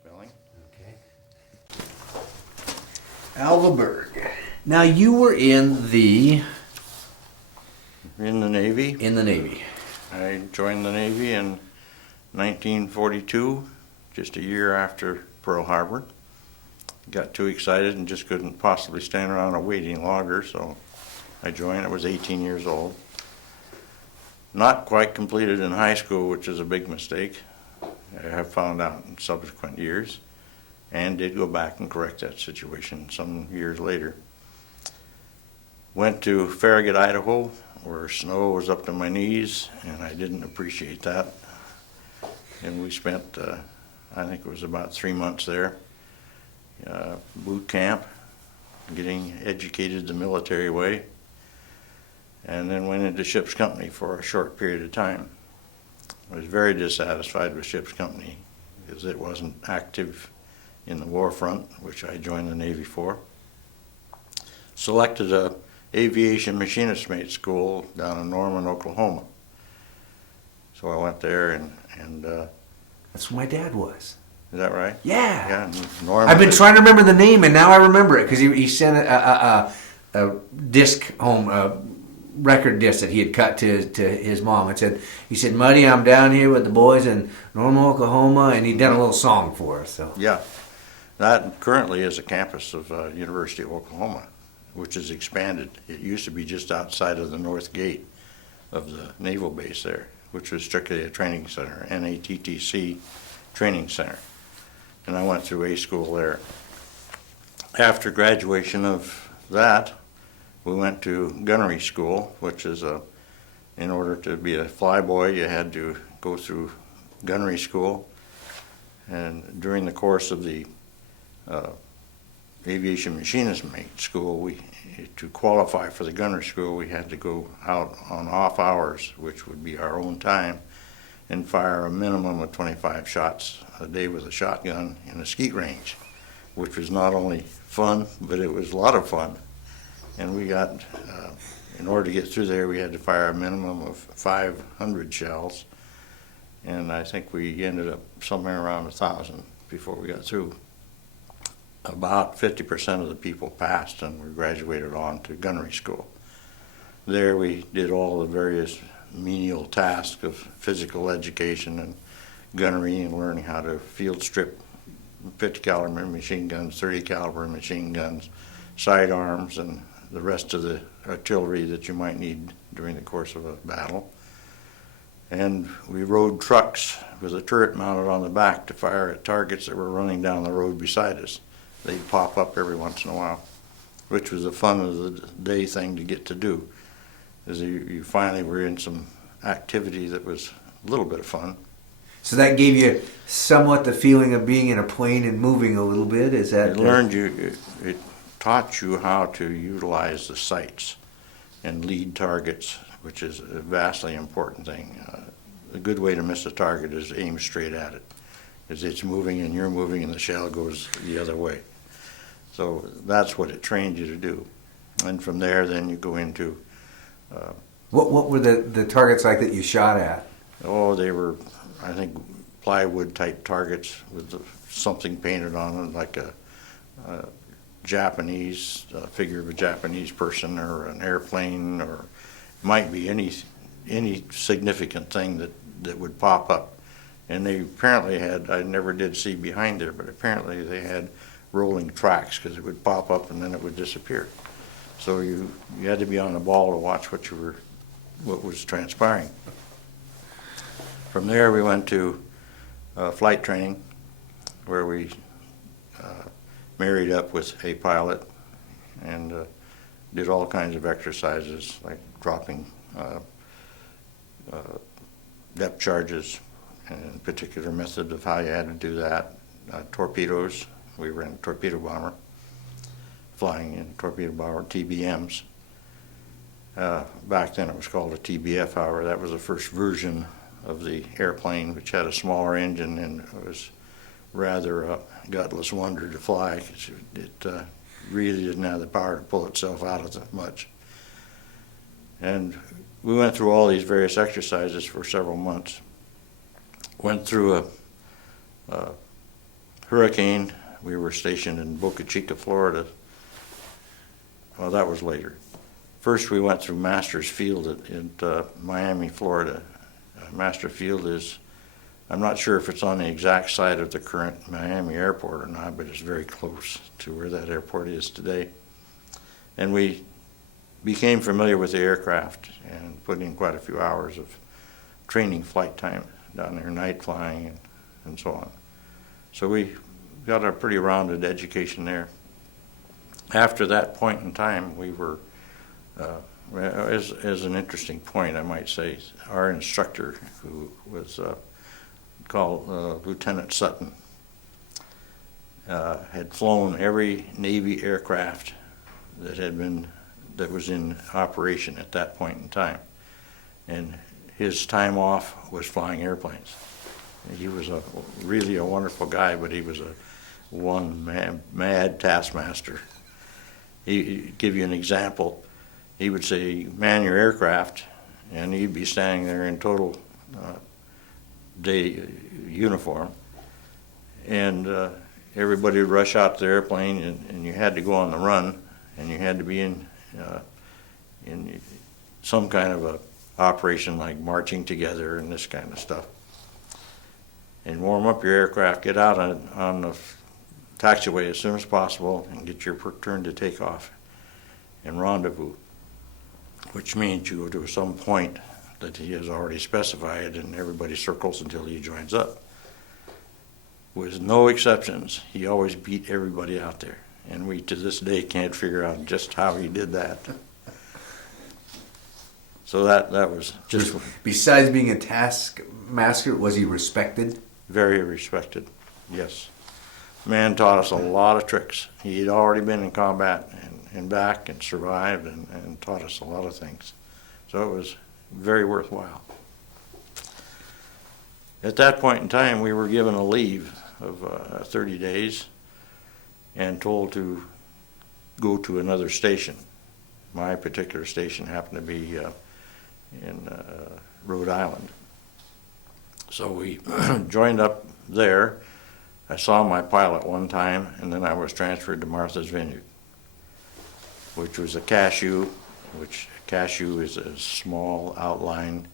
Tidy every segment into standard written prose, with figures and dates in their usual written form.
spelling. Okay. Alva Berg. Now you were in the Navy. In the Navy. I joined the Navy in 1942, just a year after Pearl Harbor. Got too excited and just couldn't possibly stand around waiting longer, so I joined. I was 18 years old. Not quite completed in high school, which is a big mistake. I have found out in subsequent years, and did go back and correct that situation some years later. Went to Farragut, Idaho, where snow was up to my knees, and I didn't appreciate that. And we spent, I think it was about 3 months there, boot camp, getting educated the military way, and then went into ship's company for a short period of time. I was very dissatisfied with ship's company because it wasn't active in the war front, which I joined the Navy for. Selected a aviation machinist mate school down in Norman, Oklahoma. So I went there and That's where my dad was. is that right? Yeah. Yeah, Norman. I've been trying to remember the name, and now I remember it because he sent a disc home, a record disc that he had cut to his mom. He said, Muddy, I'm down here with the boys in Norman, Oklahoma, and he'd done a little song for us. So Yeah, that currently is a campus of University of Oklahoma, which is expanded. It used to be just outside of the north gate of the naval base there, which was strictly a training center, NATTC training center. And I went through A school there. After graduation of that, we went to gunnery school, which is in order to be a flyboy, you had to go through gunnery school. And during the course of the aviation machinist mate school, to qualify for the gunner school, we had to go out on off hours, which would be our own time, and fire a minimum of 25 shots a day with a shotgun in a skeet range, which was not only fun, but it was a lot of fun. And we got, in order to get through there, we had to fire a minimum of 500 shells, and I think we ended up somewhere around 1,000 before we got through. About 50% of the people passed and were graduated on to gunnery school. There we did all the various menial tasks of physical education and gunnery and learning how to field strip 50 caliber machine guns, 30 caliber machine guns, sidearms, and the rest of the artillery that you might need during the course of a battle. And we rode trucks with a turret mounted on the back to fire at targets that were running down the road beside us. They'd pop up every once in a while, which was a fun of the day thing to get to do. Is you finally were in some activity that was a little bit of fun. So that gave you somewhat the feeling of being in a plane and moving a little bit. Is that? It taught you how to utilize the sights and lead targets, which is a vastly important thing. A good way to miss a target is aim straight at it. As it's moving and you're moving and the shell goes the other way. So that's what it trained you to do. And from there, then you go into... What were the targets like that you shot at? Oh, they were, I think, plywood type targets with something painted on them, like a Japanese figure of a Japanese person or an airplane, or might be any significant thing that would pop up. And they apparently had, I never did see behind there, but apparently they had rolling tracks because it would pop up and then it would disappear. So you had to be on the ball to watch what was transpiring. From there we went to flight training, where we married up with a pilot and did all kinds of exercises like dropping depth charges, and a particular method of how you had to do that. Torpedoes, we were in a torpedo bomber, flying in torpedo bomber TBMs. Back then it was called a TBF, however. That was the first version of the airplane, which had a smaller engine, and it was rather a gutless wonder to fly, because it really didn't have the power to pull itself out of it much. And we went through all these various exercises for several months. Went through a hurricane, we were stationed in Boca Chica, Florida. Well, that was later. First, we went through Masters Field at Miami, Florida. Master Field is, I'm not sure if it's on the exact site of the current Miami airport or not, but it's very close to where that airport is today. And we became familiar with the aircraft and put in quite a few hours of training flight time down there, night flying and so on. So we got a pretty rounded education there. After that point in time, we were, as an interesting point, I might say, our instructor, who was called Lieutenant Sutton, had flown every Navy aircraft that was in operation at that point in time, and his time off was flying airplanes. He was really a wonderful guy, but he was a mad taskmaster. He'd give you an example. He would say, "Man your aircraft," and he'd be standing there in total day uniform, and everybody would rush out to the airplane, and you had to go on the run, and you had to be in some kind of a operation like marching together and this kind of stuff, and warm up your aircraft, get out on the taxiway as soon as possible, and get your turn to take off and rendezvous, which means you go to some point that he has already specified, and everybody circles until he joins up. With no exceptions, he always beat everybody out there, and we to this day can't figure out just how he did that. So that was just Besides being a taskmaster, was he respected? very respected, yes. Man taught us a lot of tricks. He'd already been in combat and back and survived and taught us a lot of things. So it was very worthwhile. At that point in time, we were given a leave of 30 days and told to go to another station. My particular station happened to be in Rhode Island. So we joined up there. I saw my pilot one time, and then I was transferred to Martha's Vineyard, which was a cashew, which cashew is a small outlying,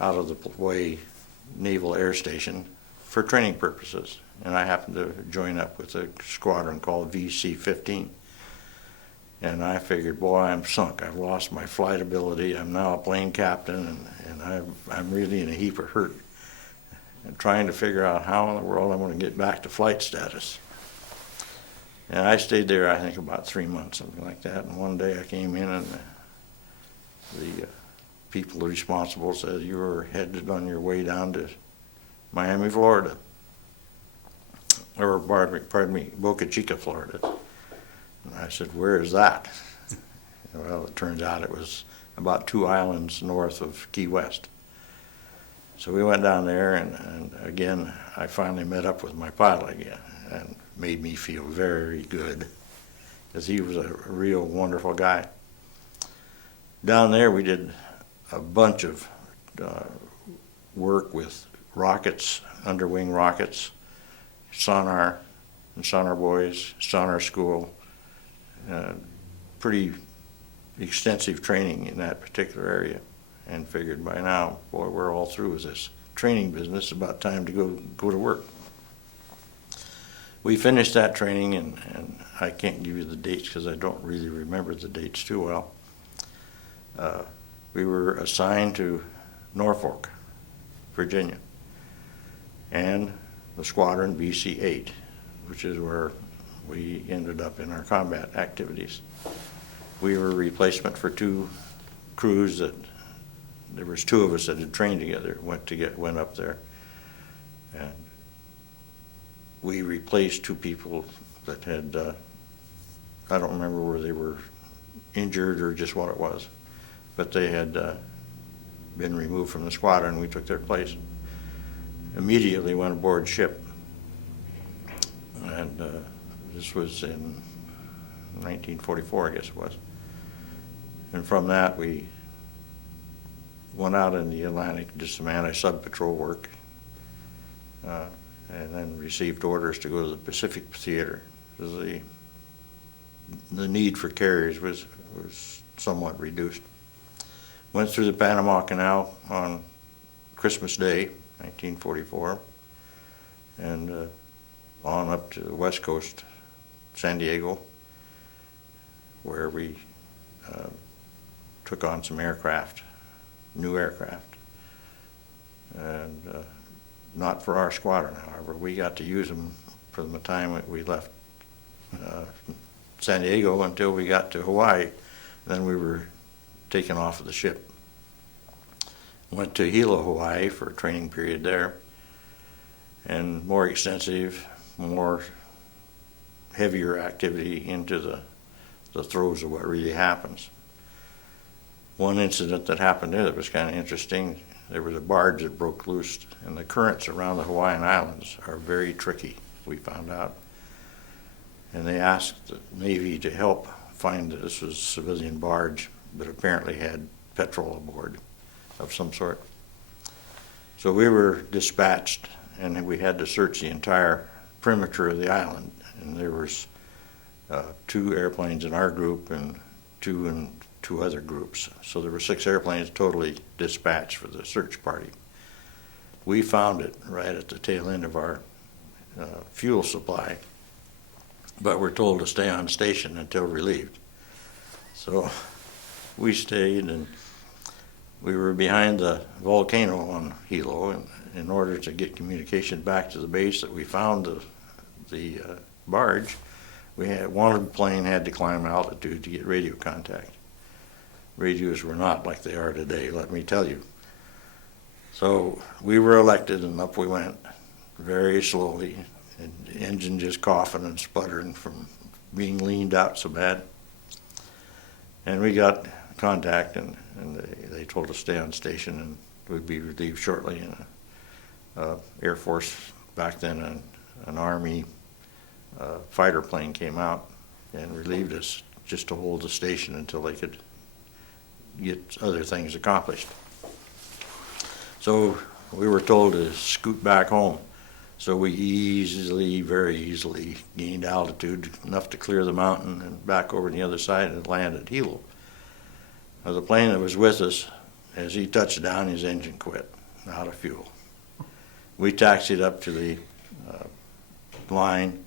out of the way naval air station for training purposes. And I happened to join up with a squadron called VC-15. And I figured, boy, I'm sunk. I've lost my flight ability. I'm now a plane captain, and I'm really in a heap of hurt. And trying to figure out how in the world I'm going to get back to flight status. And I stayed there, I think, about 3 months, something like that. And one day I came in, and the people responsible said, "You were headed on your way down to Miami, Florida." Or, pardon me, Boca Chica, Florida. And I said, "Where is that?" Well, it turns out it was about 2 islands north of Key West. So we went down there, and again, I finally met up with my pilot again, and made me feel very good, because he was a real wonderful guy. Down there, we did a bunch of work with rockets, underwing rockets, sonar, and sonar boys, sonar school, pretty extensive training in that particular area, and figured by now, boy, we're all through with this training business, about time to go to work. We finished that training, and I can't give you the dates because I don't really remember the dates too well. We were assigned to Norfolk, Virginia, and the squadron BC-8, which is where we ended up in our combat activities. We were a replacement for 2 crews that there was 2 of us that had trained together, went up there, and we replaced 2 people that had, I don't remember where they were injured or just what it was, but they had been removed from the squadron. We took their place. Immediately went aboard ship, and this was in 1944, I guess it was. And from that, we went out in the Atlantic, did some anti-sub patrol work, and then received orders to go to the Pacific Theater. The need for carriers was somewhat reduced. Went through the Panama Canal on Christmas Day, 1944, and on up to the west coast, San Diego, where we took on some aircraft, new aircraft, and not for our squadron, however. We got to use them from the time that we left San Diego until we got to Hawaii. Then we were taken off of the ship. Went to Hilo, Hawaii for a training period there, and more extensive, more heavier activity into the throes of what really happens. One incident that happened there that was kind of interesting, there was a barge that broke loose, and the currents around the Hawaiian Islands are very tricky, we found out. And they asked the Navy to help find that this was a civilian barge, but apparently had petrol aboard of some sort. So we were dispatched, and we had to search the entire perimeter of the island, and there was 2 airplanes in our group and 2 in 2 other groups. So there were 6 airplanes totally dispatched for the search party. We found it right at the tail end of our fuel supply, but we're told to stay on station until relieved. So we stayed, and we were behind the volcano on Hilo, and in order to get communication back to the base that we found the barge, one plane had to climb altitude to get radio contact. Radios were not like they are today, let me tell you. So we were elected, and up we went, very slowly, and the engine just coughing and sputtering from being leaned out so bad. And we got contact, and they told us to stay on station, and we'd be relieved shortly. And Air Force, back then an Army fighter plane came out and relieved us just to hold the station until they could get other things accomplished. So we were told to scoot back home. So we very easily gained altitude enough to clear the mountain and back over the other side and landed at Hilo. Now, the plane that was with us, as he touched down, his engine quit, out of fuel. We taxied up to the line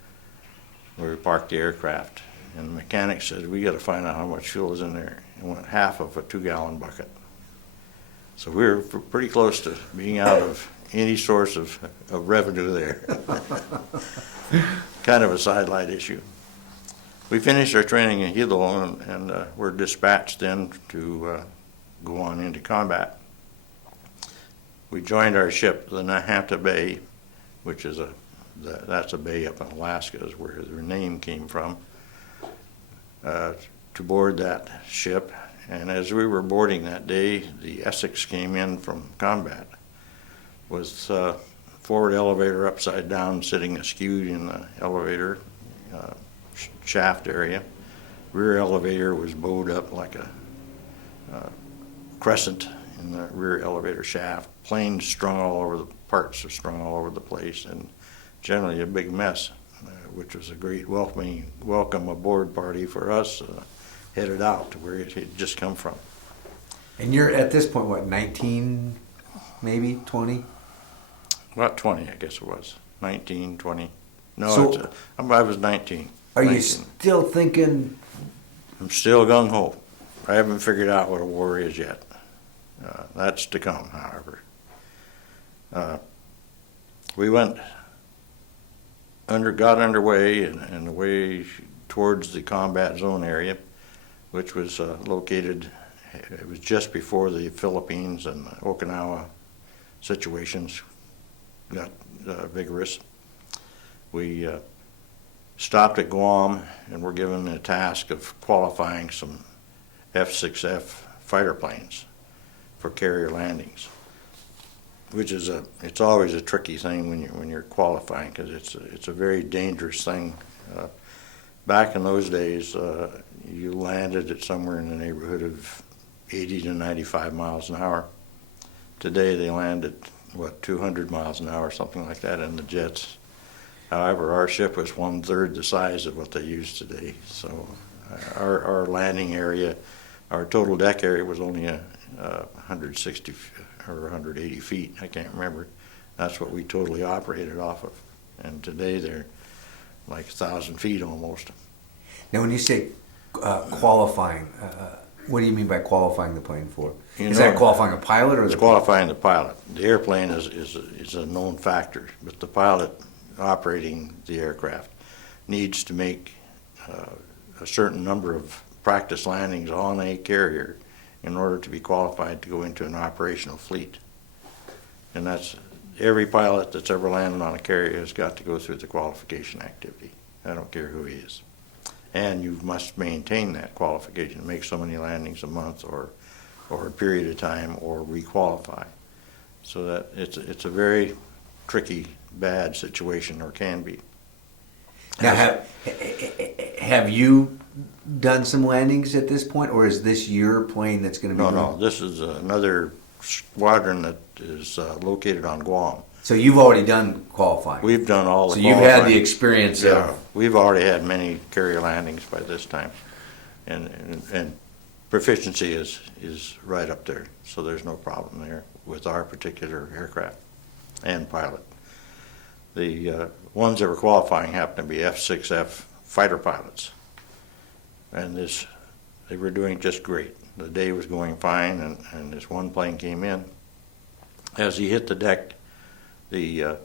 where we parked the aircraft, and the mechanic said, "We got to find out how much fuel is in there." It went half of a 2-gallon bucket. So we were pretty close to being out of any source of revenue there. Kind of a sidelight issue. We finished our training in Hilo, and were dispatched then to go on into combat. We joined our ship, the Nahanta Bay, which is that's a bay up in Alaska, is where their name came from, to board that ship. And as we were boarding that day, the Essex came in from combat with forward elevator upside down, sitting askew in the elevator shaft area. Rear elevator was bowed up like a crescent in the rear elevator shaft. Planes strung all over, the parts are strung all over the place, and generally a big mess, which was a great welcome aboard party for us, headed out to where it had just come from. And you're at this point, what, 19, maybe 20? About 20, I guess it was. 19, 20. No, So- I was 19. Are 19. you still thinking? I'm still gung-ho. I haven't figured out what a war is yet. That's to come, however. We got underway and away towards the combat zone area, which was located, it was just before the Philippines and the Okinawa situations got vigorous. We stopped at Guam and were given the task of qualifying some F-6F fighter planes for carrier landings, which is it's always a tricky thing when you're qualifying, because it's a very dangerous thing. Back in those days, you landed at somewhere in the neighborhood of 80 to 95 miles an hour. Today they land at 200 miles an hour, something like that, in the jets. However, our ship was 1/3 the size of what they use today. So our landing area, our total deck area was only 160 or 180 feet. I can't remember. That's what we totally operated off of. And today they're like 1,000 feet almost. Now, when you say qualifying, what do you mean by qualifying the plane for? Is know, that qualifying a pilot or It's the qualifying the pilot. The airplane is a known factor, but the pilot operating the aircraft needs to make a certain number of practice landings on a carrier in order to be qualified to go into an operational fleet. And that's every pilot that's ever landed on a carrier has got to go through the qualification activity. I don't care who he is. And you must maintain that qualification, make so many landings a month or a period of time, or requalify. So that it's a very tricky, bad situation, or can be. Now, have you done some landings at this point, or is this your plane that's going to be? No, this is another squadron that is located on Guam. So you've already done qualifying. We've done all the So you've qualifying. had the experience Yeah, of. we've already had many carrier landings by this time, and proficiency is right up there. So there's no problem there with our particular aircraft and pilot. The ones that were qualifying happened to be F-6F fighter pilots, and they were doing just great. The day was going fine, and this one plane came in. As he hit the deck, the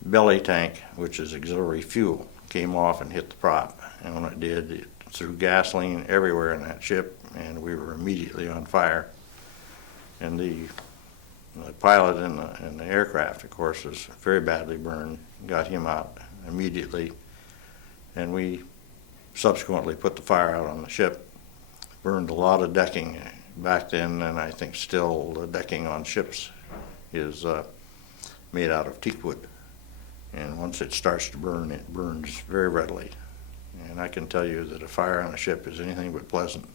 belly tank, which is auxiliary fuel, came off and hit the prop. And when it did, it threw gasoline everywhere in that ship, and we were immediately on fire. And the pilot in the aircraft, of course, was very badly burned. Got him out immediately, and we subsequently put the fire out on the ship. Burned a lot of decking back then, and I think still the decking on ships is made out of teak wood. And once it starts to burn, it burns very readily. And I can tell you that a fire on a ship is anything but pleasant.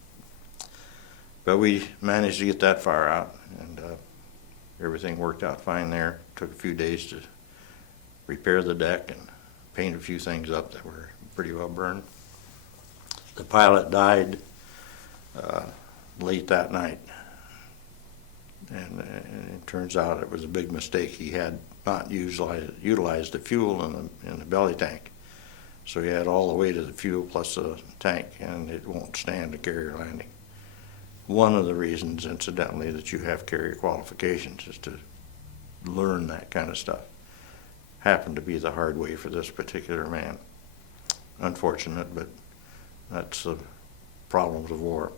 But we managed to get that fire out, and everything worked out fine there. Took a few days to repair the deck and paint a few things up that were pretty well burned. The pilot died late that night, and it turns out it was a big mistake. He had not utilized the fuel in the belly tank, so he had all the weight of the fuel plus the tank, and it won't stand a carrier landing. One of the reasons, incidentally, that you have carrier qualifications is to learn that kind of stuff. Happened to be the hard way for this particular man. Unfortunate, but that's the problems of war.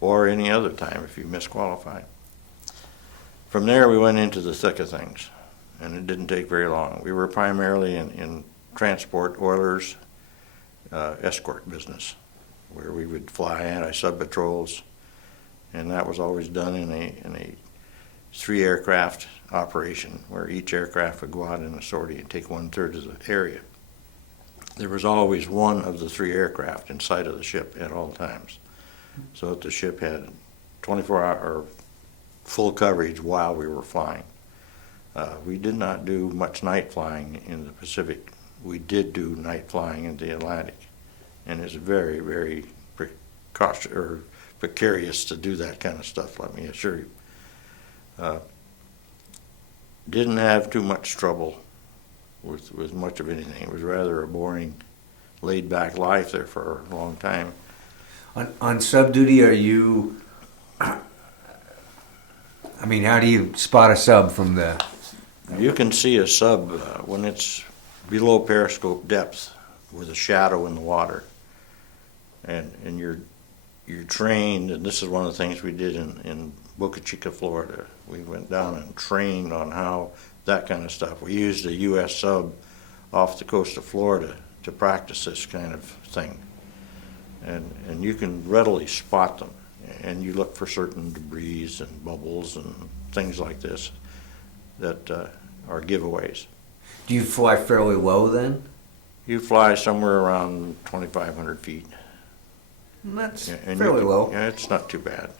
Or any other time if you misqualify. From there we went into the thick of things, and it didn't take very long. We were primarily in transport, oilers, escort business, where we would fly anti-sub patrols, and that was always done in a 3-aircraft operation, where each aircraft would go out in a sortie and take 1/3 of the area. There was always one of the 3 aircraft inside of the ship at all times, so that the ship had 24-hour full coverage while we were flying. We did not do much night flying in the Pacific. We did do night flying in the Atlantic, and it's very, very precarious to do that kind of stuff, let me assure you. Didn't have too much trouble with much of anything. It was rather a boring, laid-back life there for a long time. On sub duty, are you? I mean, how do you spot a sub from the? You can see a sub when it's below periscope depth with a shadow in the water, and you're trained. And this is one of the things we did in Boca Chica, Florida. We went down and trained on how that kind of stuff. We used a U.S. sub off the coast of Florida to practice this kind of thing, and you can readily spot them. And you look for certain debris and bubbles and things like this that are giveaways. Do you fly fairly low then? You fly somewhere around 2,500 feet. That's And fairly low. Yeah, it's not too bad.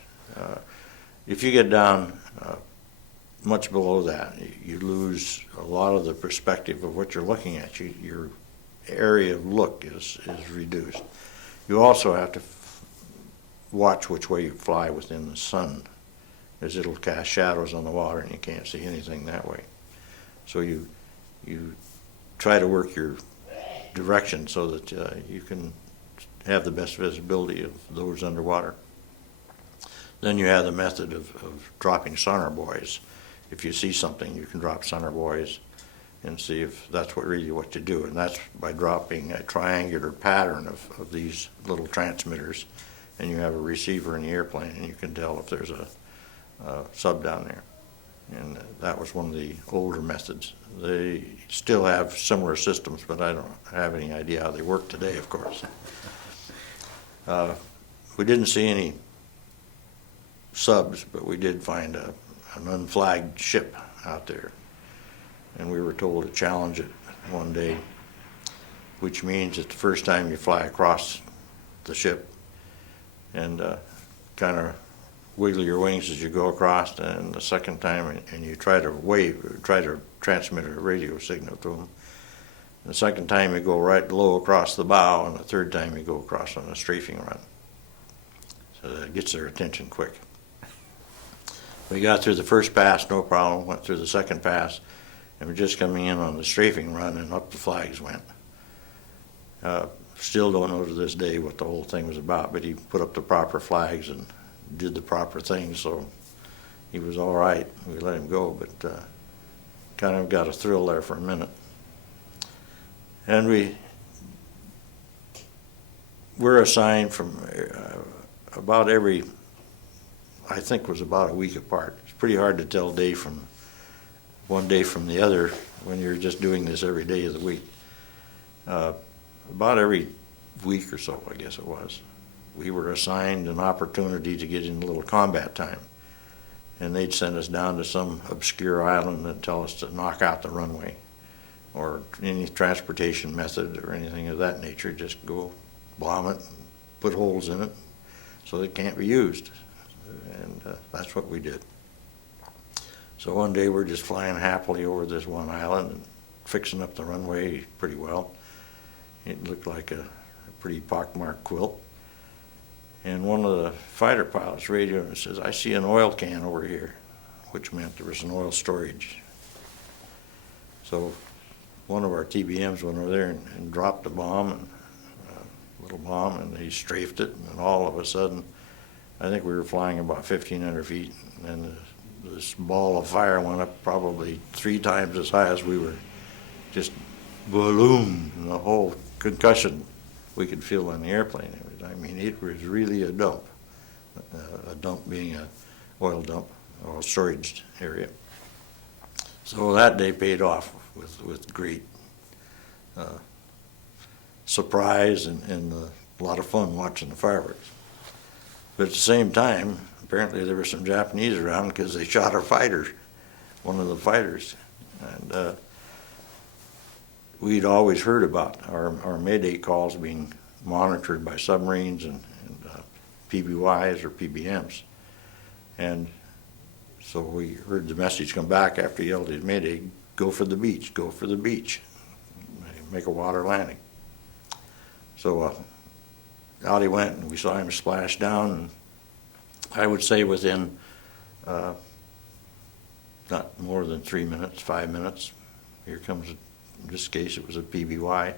If you get down much below that, you lose a lot of the perspective of what you're looking at. Your area of look is reduced. You also have to watch which way you fly within the sun, as it'll cast shadows on the water and you can't see anything that way. So you try to work your direction so that you can have the best visibility of those underwater. Then you have the method of dropping sonar buoys. If you see something, you can drop sonar buoys and see if that's really what you do. And that's by dropping a triangular pattern of these little transmitters, and you have a receiver in the airplane, and you can tell if there's a sub down there. And that was one of the older methods. They still have similar systems, but I don't have any idea how they work today, of course. We didn't see any subs, but we did find an unflagged ship out there. And we were told to challenge it one day, which means that the first time you fly across the ship and kind of wiggle your wings as you go across, and the second time, and you try to transmit a radio signal to them. And the second time you go right low across the bow, and the third time you go across on a strafing run. So that gets their attention quick. We got through the first pass, no problem, went through the second pass, and we're just coming in on the strafing run, and up the flags went. Still don't know to this day what the whole thing was about, but he put up the proper flags and did the proper things, so he was all right. We let him go, but kind of got a thrill there for a minute. And we're assigned from about every, I think was about a week apart. It's pretty hard to tell one day from the other when you're just doing this every day of the week. About every week or so, I guess it was, we were assigned an opportunity to get in a little combat time. And they'd send us down to some obscure island and tell us to knock out the runway or any transportation method or anything of that nature. Just go bomb it, put holes in it so it can't be used. And that's what we did. So one day we're just flying happily over this one island and fixing up the runway pretty well. It looked like a pretty pockmarked quilt. And one of the fighter pilots radioed and says, "I see an oil can over here," which meant there was an oil storage. So one of our TBMs went over there and dropped a bomb, a little bomb, and he strafed it, and all of a sudden, I think we were flying about 1,500 feet, and this ball of fire went up probably 3 times as high as we were. Just balloon, and the whole concussion we could feel on the airplane. It was really a dump. A dump being an oil dump, or storage area. So that day paid off with great surprise and a lot of fun watching the fireworks. But at the same time, apparently there were some Japanese around because they shot our fighter, one of the fighters. And we'd always heard about our Mayday calls being monitored by submarines and PBYs or PBMs. And so we heard the message come back after he yelled at Mayday, "Go for the beach, go for the beach." Make a water landing. So out he went, and we saw him splash down. And I would say within not more than 3 minutes, 5 minutes, here comes, in this case it was a PBY,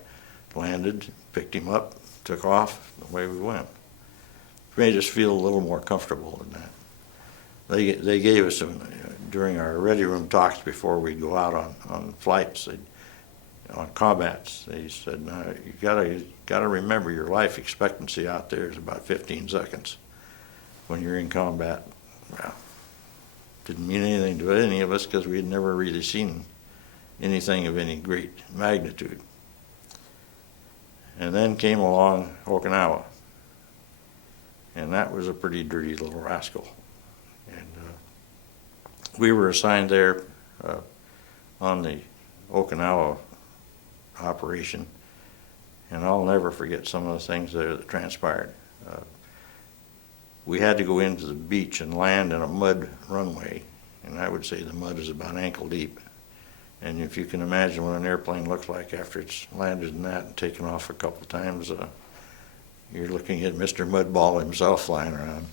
landed, picked him up, took off, away we went. It made us feel a little more comfortable than that. They gave us some, during our ready room talks before we'd go out on flights, on combats, they said, "No, you gotta remember your life expectancy out there is about 15 seconds when you're in combat." Well, didn't mean anything to any of us because we had never really seen anything of any great magnitude. And then came along Okinawa, and that was a pretty dirty little rascal. And we were assigned there on the Okinawa operation, and I'll never forget some of the things that transpired. We had to go into the beach and land in a mud runway, and I would say the mud is about ankle deep. And if you can imagine what an airplane looks like after it's landed in that and taken off a couple of times, you're looking at Mr. Mudball himself flying around.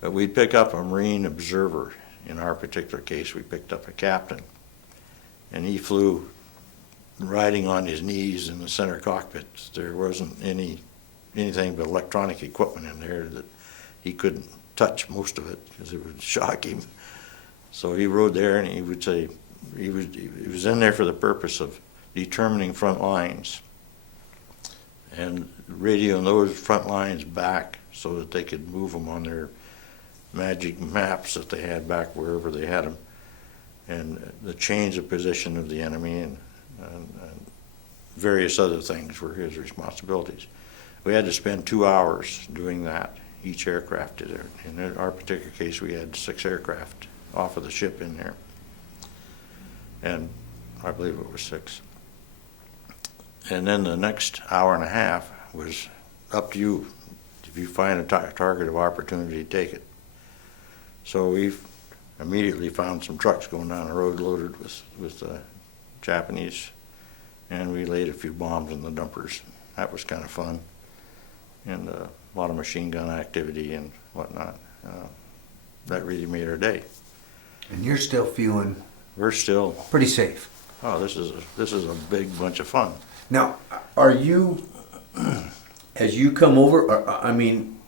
But we'd pick up a Marine observer. In our particular case, we picked up a captain, and he flew riding on his knees in the center cockpit. There wasn't anything but electronic equipment in there that he couldn't touch most of it because it would shock him. So he rode there, and he would say he was in there for the purpose of determining front lines and radioing those front lines back so that they could move them on their magic maps that they had back wherever they had them, and the change of position of the enemy and various other things were his responsibilities. We had to spend 2 hours doing that. Each aircraft did it. In our particular case, we had 6 aircraft off of the ship in there, and I believe it was 6. And then the next hour and a half was up to you. If you find a target of opportunity, take it. So we immediately found some trucks going down the road loaded with Japanese, and we laid a few bombs in the dumpers. That was kind of fun, and a lot of machine gun activity and whatnot. That really made our day. And you're still feeling We're still, pretty safe. oh, this is a big bunch of fun. Now, are you, as you come over, I mean,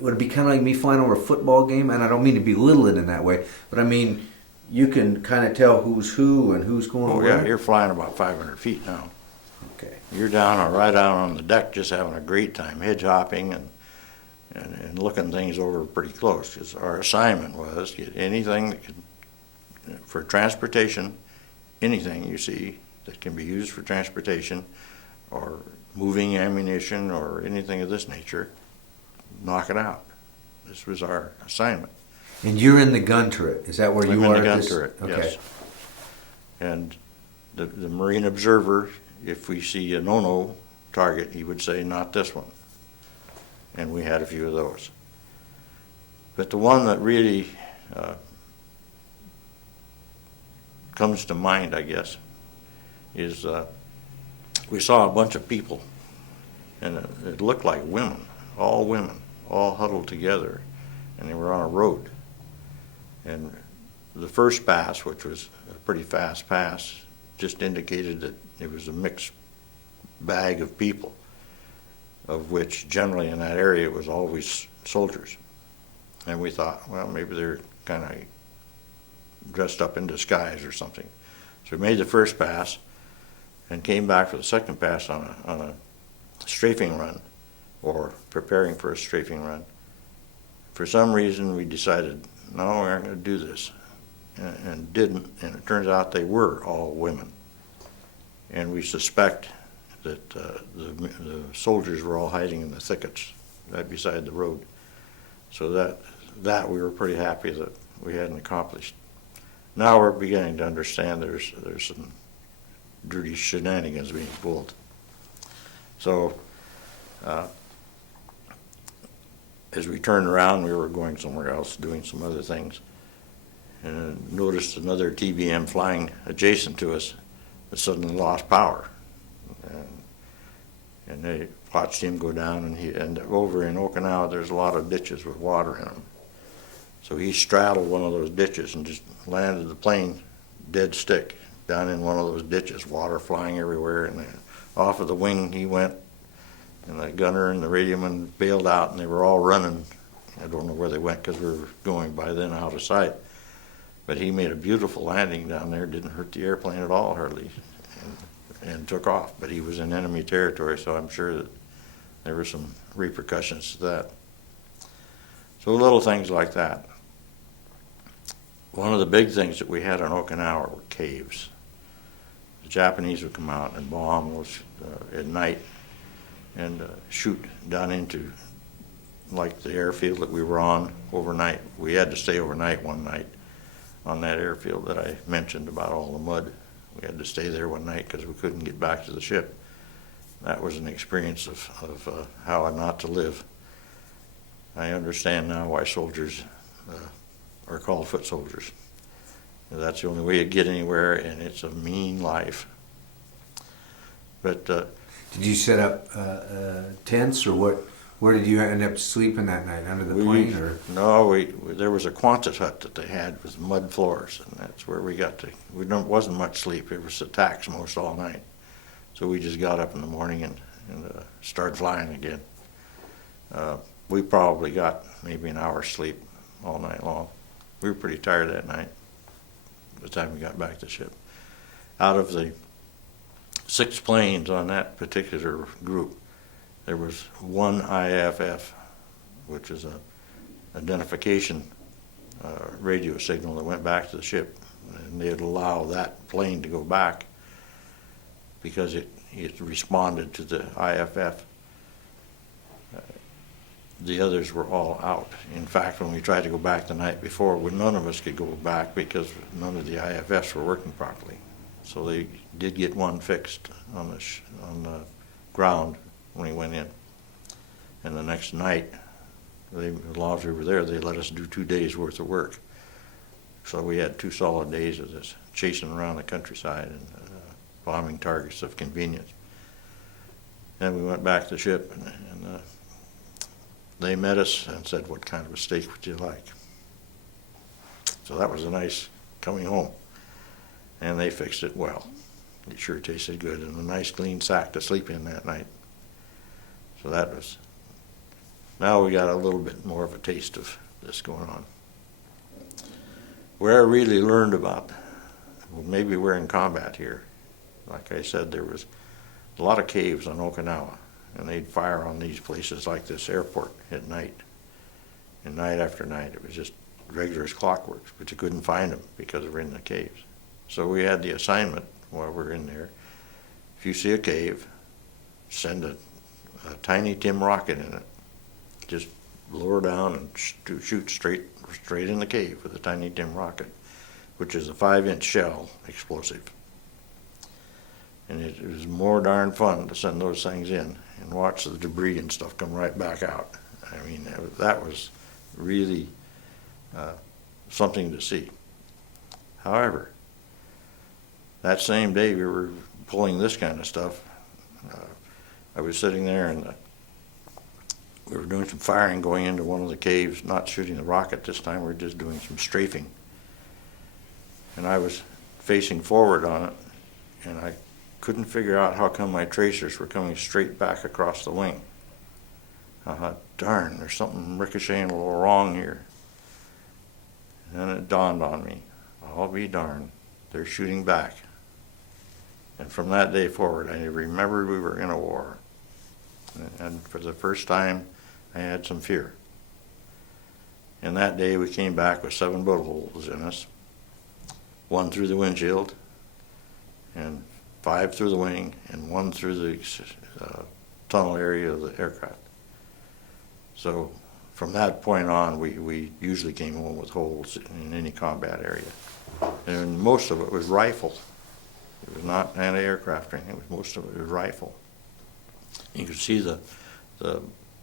would it be kind of like me flying over a football game? And I don't mean to belittle it in that way, but I mean, you can kind of tell who's who and who's going Oh where. yeah, you're flying about 500 feet now. Okay. You're down or right down on the deck just having a great time, hedge hopping and looking things over pretty close. Because our assignment was get anything that could, for transportation, anything you see that can be used for transportation or moving ammunition or anything of this nature, knock it out. This was our assignment. And you're in the gun turret. Is that where you I'm are? in the at gun this? turret, Okay. yes. And the Marine observer, if we see a no-no target, he would say, not this one. And we had a few of those. But the one that really comes to mind, I guess, is we saw a bunch of people, and it looked like women, all huddled together, and they were on a road. And the first pass, which was a pretty fast pass, just indicated that it was a mixed bag of people, of which generally in that area it was always soldiers. And we thought, well, maybe they're kind of dressed up in disguise or something. So we made the first pass and came back for the second pass on a strafing run, or preparing for a strafing run. For some reason we decided, no, we aren't going to do this, and didn't, and it turns out they were all women. And we suspect that the soldiers were all hiding in the thickets right beside the road. So that we were pretty happy that we hadn't accomplished. Now we're beginning to understand there's some dirty shenanigans being pulled. So as we turned around, we were going somewhere else, doing some other things, and noticed another TBM flying adjacent to us that suddenly lost power. And they watched him go down, and over in Okinawa, there's a lot of ditches with water in them. So he straddled one of those ditches and just landed the plane dead stick down in one of those ditches, water flying everywhere, and off of the wing he went, and the gunner and the radioman bailed out, and they were all running. I don't know where they went because we were going by then out of sight. But he made a beautiful landing down there, didn't hurt the airplane at all hardly, and took off. But he was in enemy territory, so I'm sure that there were some repercussions to that. So little things like that. One of the big things that we had on Okinawa were caves. The Japanese would come out and bomb those at night and shoot down into, like, the airfield that we were on overnight. We had to stay overnight one night on that airfield that I mentioned about all the mud. We had to stay there one night because we couldn't get back to the ship. That was an experience of how not to live. I understand now why soldiers are called foot soldiers. That's the only way you get anywhere, and it's a mean life. But Did you set up tents, or what? Where did you end up sleeping that night? Under the plane, or? No, there was a Quonset hut that they had with mud floors, and that's where we got to. Wasn't much sleep. It was attacks most all night, so we just got up in the morning and started flying again. We probably got maybe an hour's sleep all night long. We were pretty tired that night by the time we got back to the ship. Out of the 6 planes on that particular group, there was one IFF, which is a identification radio signal that went back to the ship, and they'd allow that plane to go back because it responded to the IFF. The others were all out. In fact, when we tried to go back the night before, none of us could go back because none of the IFFs were working properly. So they did get one fixed on the ground when we went in. And the next night, as long as we were there, they let us do 2 days worth of work. So we had 2 solid days of this, chasing around the countryside and bombing targets of convenience. Then we went back to the ship, and they met us and said, "What kind of a steak would you like?" So that was a nice coming home. And they fixed it well. It sure tasted good, and a nice clean sack to sleep in that night. So that was, now we got a little bit more of a taste of this going on. Where I really learned about, well, maybe we're in combat here. Like I said, there was a lot of caves on Okinawa, and they'd fire on these places like this airport at night. And night after night, it was just regular as clockwork, but you couldn't find them because they were in the caves. So we had the assignment while we were in there, if you see a cave, send a tiny Tim rocket in it. Just lower down and shoot straight in the cave with a tiny Tim rocket, which is a 5-inch shell explosive. And it was more darn fun to send those things in and watch the debris and stuff come right back out. I mean, that was really something to see. However, that same day we were pulling this kind of stuff, I was sitting there and we were doing some firing going into one of the caves, not shooting the rocket this time, we were just doing some strafing. And I was facing forward on it, and I couldn't figure out how come my tracers were coming straight back across the wing. I thought, darn, there's something ricocheting a little wrong here. And then it dawned on me, I'll be darned, they're shooting back. And from that day forward, I remembered we were in a war. And for the first time, I had some fear. And that day we came back with 7 bullet holes in us, 1 through the windshield, and 5 through the wing, and 1 through the tunnel area of the aircraft. So from that point on, we usually came home with holes in any combat area. And most of it was rifle. It was not anti-aircraft or anything. Most of it was rifle. You could see the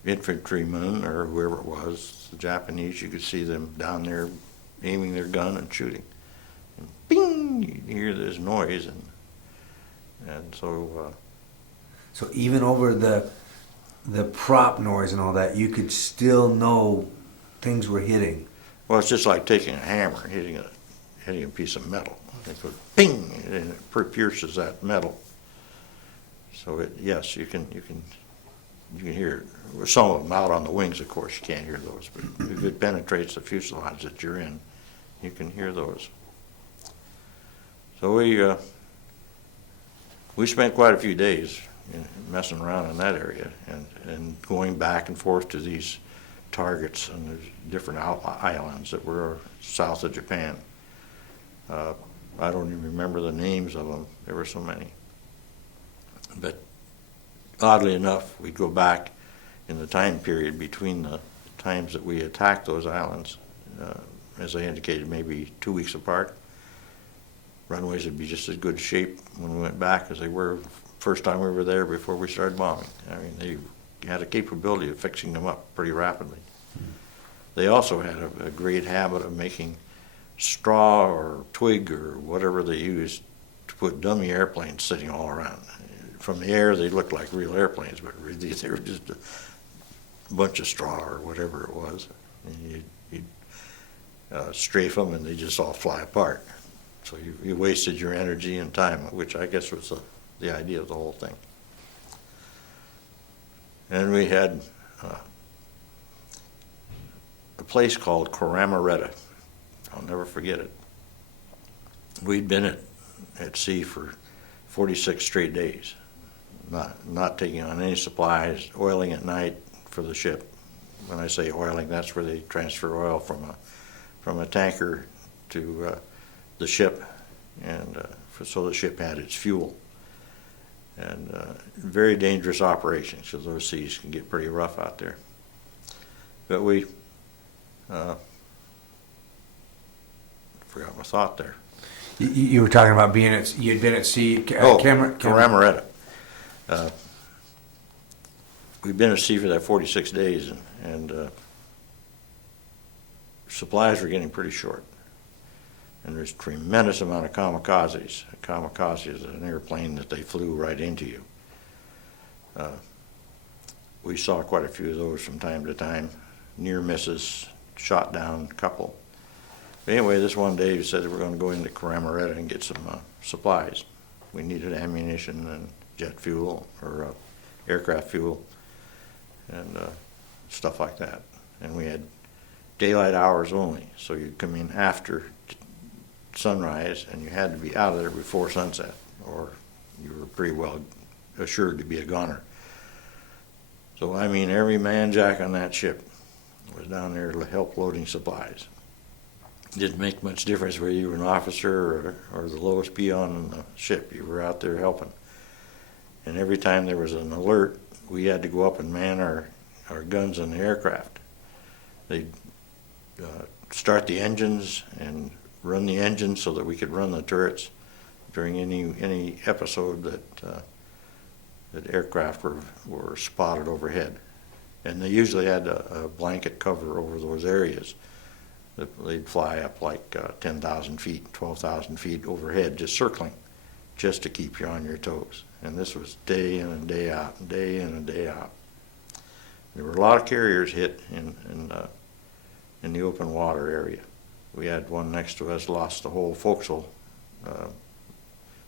infantrymen or whoever it was, the Japanese, you could see them down there aiming their gun and shooting. And bing, you hear this noise, and so. So even over the prop noise and all that, you could still know things were hitting. Well, it's just like taking a hammer, hitting a piece of metal. It goes ping, and it pierces that metal. So yes, you can hear it. Some of them out on the wings, of course, you can't hear those. But if it penetrates the fuselage that you're in, you can hear those. So we spent quite a few days messing around in that area and going back and forth to these targets and there's different islands that were south of Japan. I don't even remember the names of them. There were so many. But oddly enough, we'd go back in the time period between the times that we attacked those islands, as I indicated, maybe 2 weeks apart. Runways would be just as good shape when we went back as they were first time we were there before we started bombing. I mean, they had a capability of fixing them up pretty rapidly. They also had a great habit of making straw or twig or whatever they used to put dummy airplanes sitting all around. From the air, they looked like real airplanes, but really they were just a bunch of straw or whatever it was. And you'd strafe them, and they just all fly apart. So you wasted your energy and time, which I guess was the idea of the whole thing. And we had a place called Coramaretta. I'll never forget it. We'd been at sea for 46 straight days, not taking on any supplies, oiling at night for the ship. When I say oiling, that's where they transfer oil from a tanker to the ship, and so the ship had its fuel. And very dangerous operations, because those seas can get pretty rough out there. But we forgot my thought there. You were talking about you'd been at sea. Coramaretta. We've been at sea for that 46 days, and supplies were getting pretty short. And there's a tremendous amount of kamikazes. A kamikaze is an airplane that they flew right into you. We saw quite a few of those from time to time. Near misses, shot down a couple. But anyway, this one day we said that we're going to go into Coramaretta and get some supplies. We needed ammunition and jet fuel, or aircraft fuel, and stuff like that. And we had daylight hours only, so you'd come in after sunrise, and you had to be out of there before sunset, or you were pretty well assured to be a goner. So I mean, every man jack on that ship was down there to help loading supplies. It didn't make much difference whether you were an officer or the lowest peon on the ship. You were out there helping. And every time there was an alert, we had to go up and man our guns on the aircraft. They'd start the engines and run the engines so that we could run the turrets during any episode that aircraft were spotted overhead. And they usually had a blanket cover over those areas. They'd fly up like 10,000 feet, 12,000 feet overhead, just circling, just to keep you on your toes. And this was day in and day out, and day in and day out. There were a lot of carriers hit in the open water area. We had one next to us lost the whole forecastle.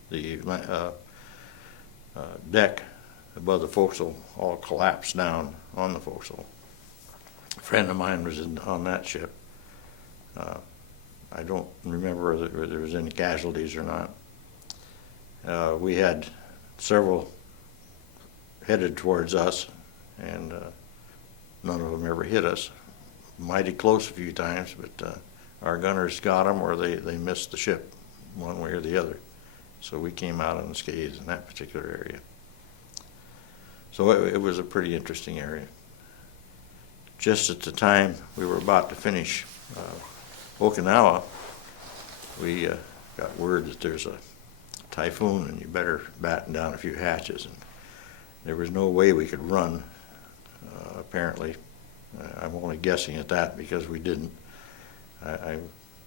The deck above the forecastle all collapsed down on the forecastle. A friend of mine was on that ship. I don't remember whether there was any casualties or not. We had several headed towards us, and none of them ever hit us. Mighty close a few times, but our gunners got them, or they missed the ship one way or the other. So we came out unscathed in that particular area. So it was a pretty interesting area. Just at the time we were about to finish Okinawa, we got word that there's a typhoon and you better batten down a few hatches. And there was no way we could run, apparently. I'm only guessing at that because we didn't. I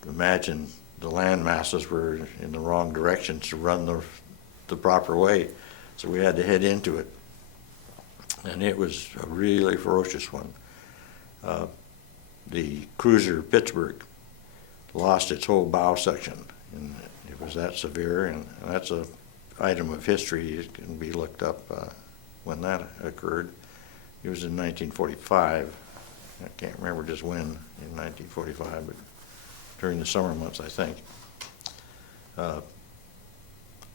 imagine the land masses were in the wrong directions to run the proper way, so we had to head into it. And it was a really ferocious one. The cruiser Pittsburgh lost its whole bow section, and it was that severe, and that's an item of history. It can be looked up when that occurred. It was in 1945. I can't remember just when in 1945, but during the summer months, I think.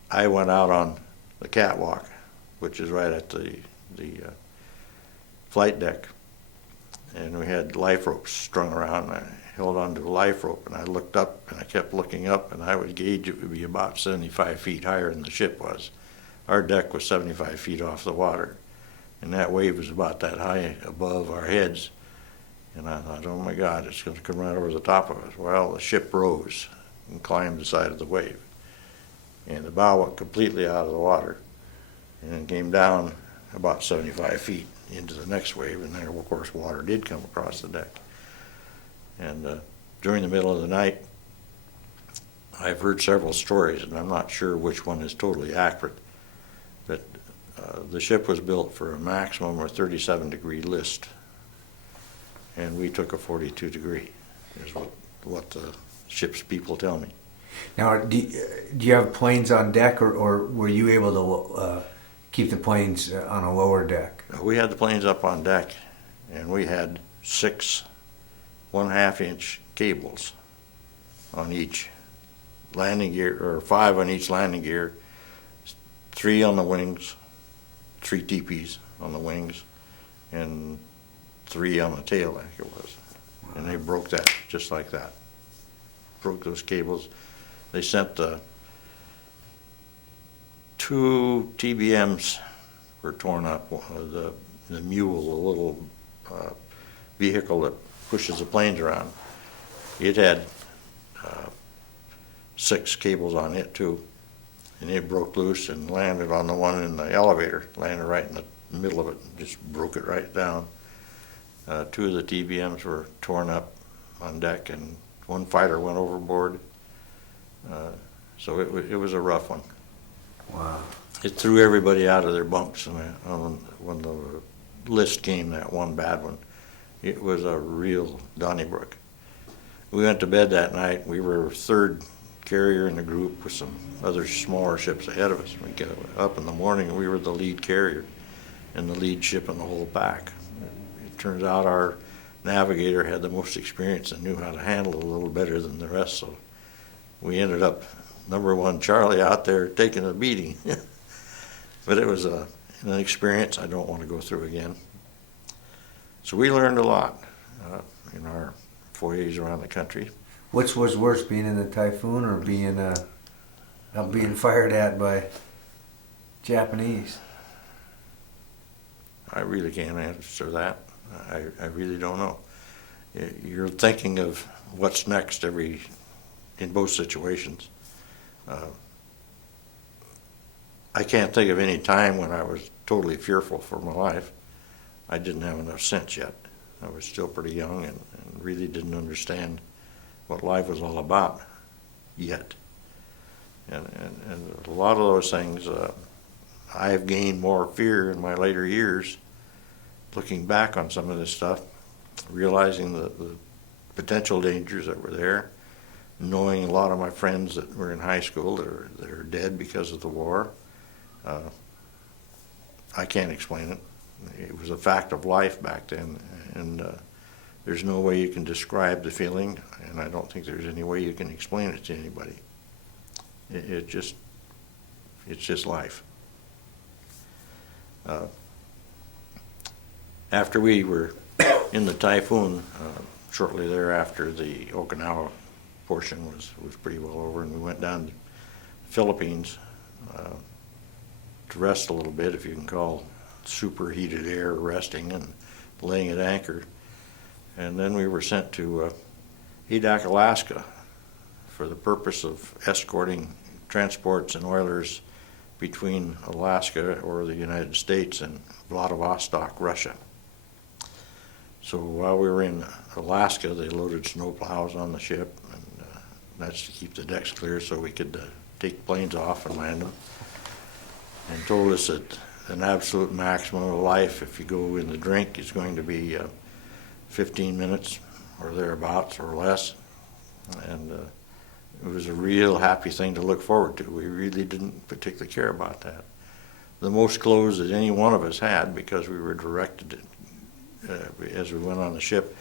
I went out on the catwalk, which is right at the flight deck, and we had life ropes strung around, and I held onto a life rope, and I looked up, and I kept looking up, and I would gauge it would be about 75 feet higher than the ship was. Our deck was 75 feet off the water, and that wave was about that high above our heads. And I thought, oh my God, it's going to come right over the top of us. Well, the ship rose and climbed the side of the wave. And the bow went completely out of the water and came down about 75 feet into the next wave. And then, of course, water did come across the deck. And during the middle of the night, I've heard several stories, and I'm not sure which one is totally accurate, but the ship was built for a maximum of 37-degree list, and we took a 42-degree, is what the ship's people tell me. Now, do you have planes on deck, or were you able to keep the planes on a lower deck? We had the planes up on deck, and we had 6 1/2-inch cables on each landing gear, or 5 on each landing gear, 3 on the wings, 3 teepees on the wings, and 3 on the tail, I think it was. Wow. And they broke that just like that. Broke those cables. They sent 2 TBMs were torn up. The mule, the little vehicle that pushes the planes around, it had 6 cables on it too, and it broke loose and landed on the one in the elevator, landed right in the middle of it and just broke it right down. 2 of the TBMs were torn up on deck, and 1 fighter went overboard. So it was a rough one. Wow. It threw everybody out of their bunks, and when the list came, that one bad one, it was a real Donnybrook. We went to bed that night. We were 3rd carrier in the group with some other smaller ships ahead of us. We got up in the morning, and we were the lead carrier and the lead ship in the whole pack. It turns out our navigator had the most experience and knew how to handle it a little better than the rest, so we ended up number 1 Charlie out there taking a beating. But it was an experience I don't want to go through again. So we learned a lot in our voyages around the country. Which was worse, being in the typhoon or being fired at by Japanese? I really can't answer that. I really don't know. You're thinking of what's next in both situations. I can't think of any time when I was totally fearful for my life. I didn't have enough sense yet. I was still pretty young and really didn't understand what life was all about yet. And a lot of those things, I've gained more fear in my later years, looking back on some of this stuff, realizing the potential dangers that were there, knowing a lot of my friends that were in high school that are dead because of the war. I can't explain it. It was a fact of life back then, and there's no way you can describe the feeling, and I don't think there's any way you can explain it to anybody. It's just life. After we were in the typhoon, shortly thereafter, the Okinawa portion was pretty well over, and we went down to the Philippines to rest a little bit, if you can call superheated air resting and laying at anchor. And then we were sent to Adak, Alaska, for the purpose of escorting transports and oilers between Alaska or the United States and Vladivostok, Russia. So while we were in Alaska, they loaded snowplows on the ship, and that's to keep the decks clear so we could take planes off and land them, and told us that an absolute maximum of life, if you go in the drink, is going to be 15 minutes or thereabouts or less. And it was a real happy thing to look forward to. We really didn't particularly care about that. The most clothes that any one of us had, because we were directed as we went on the ship,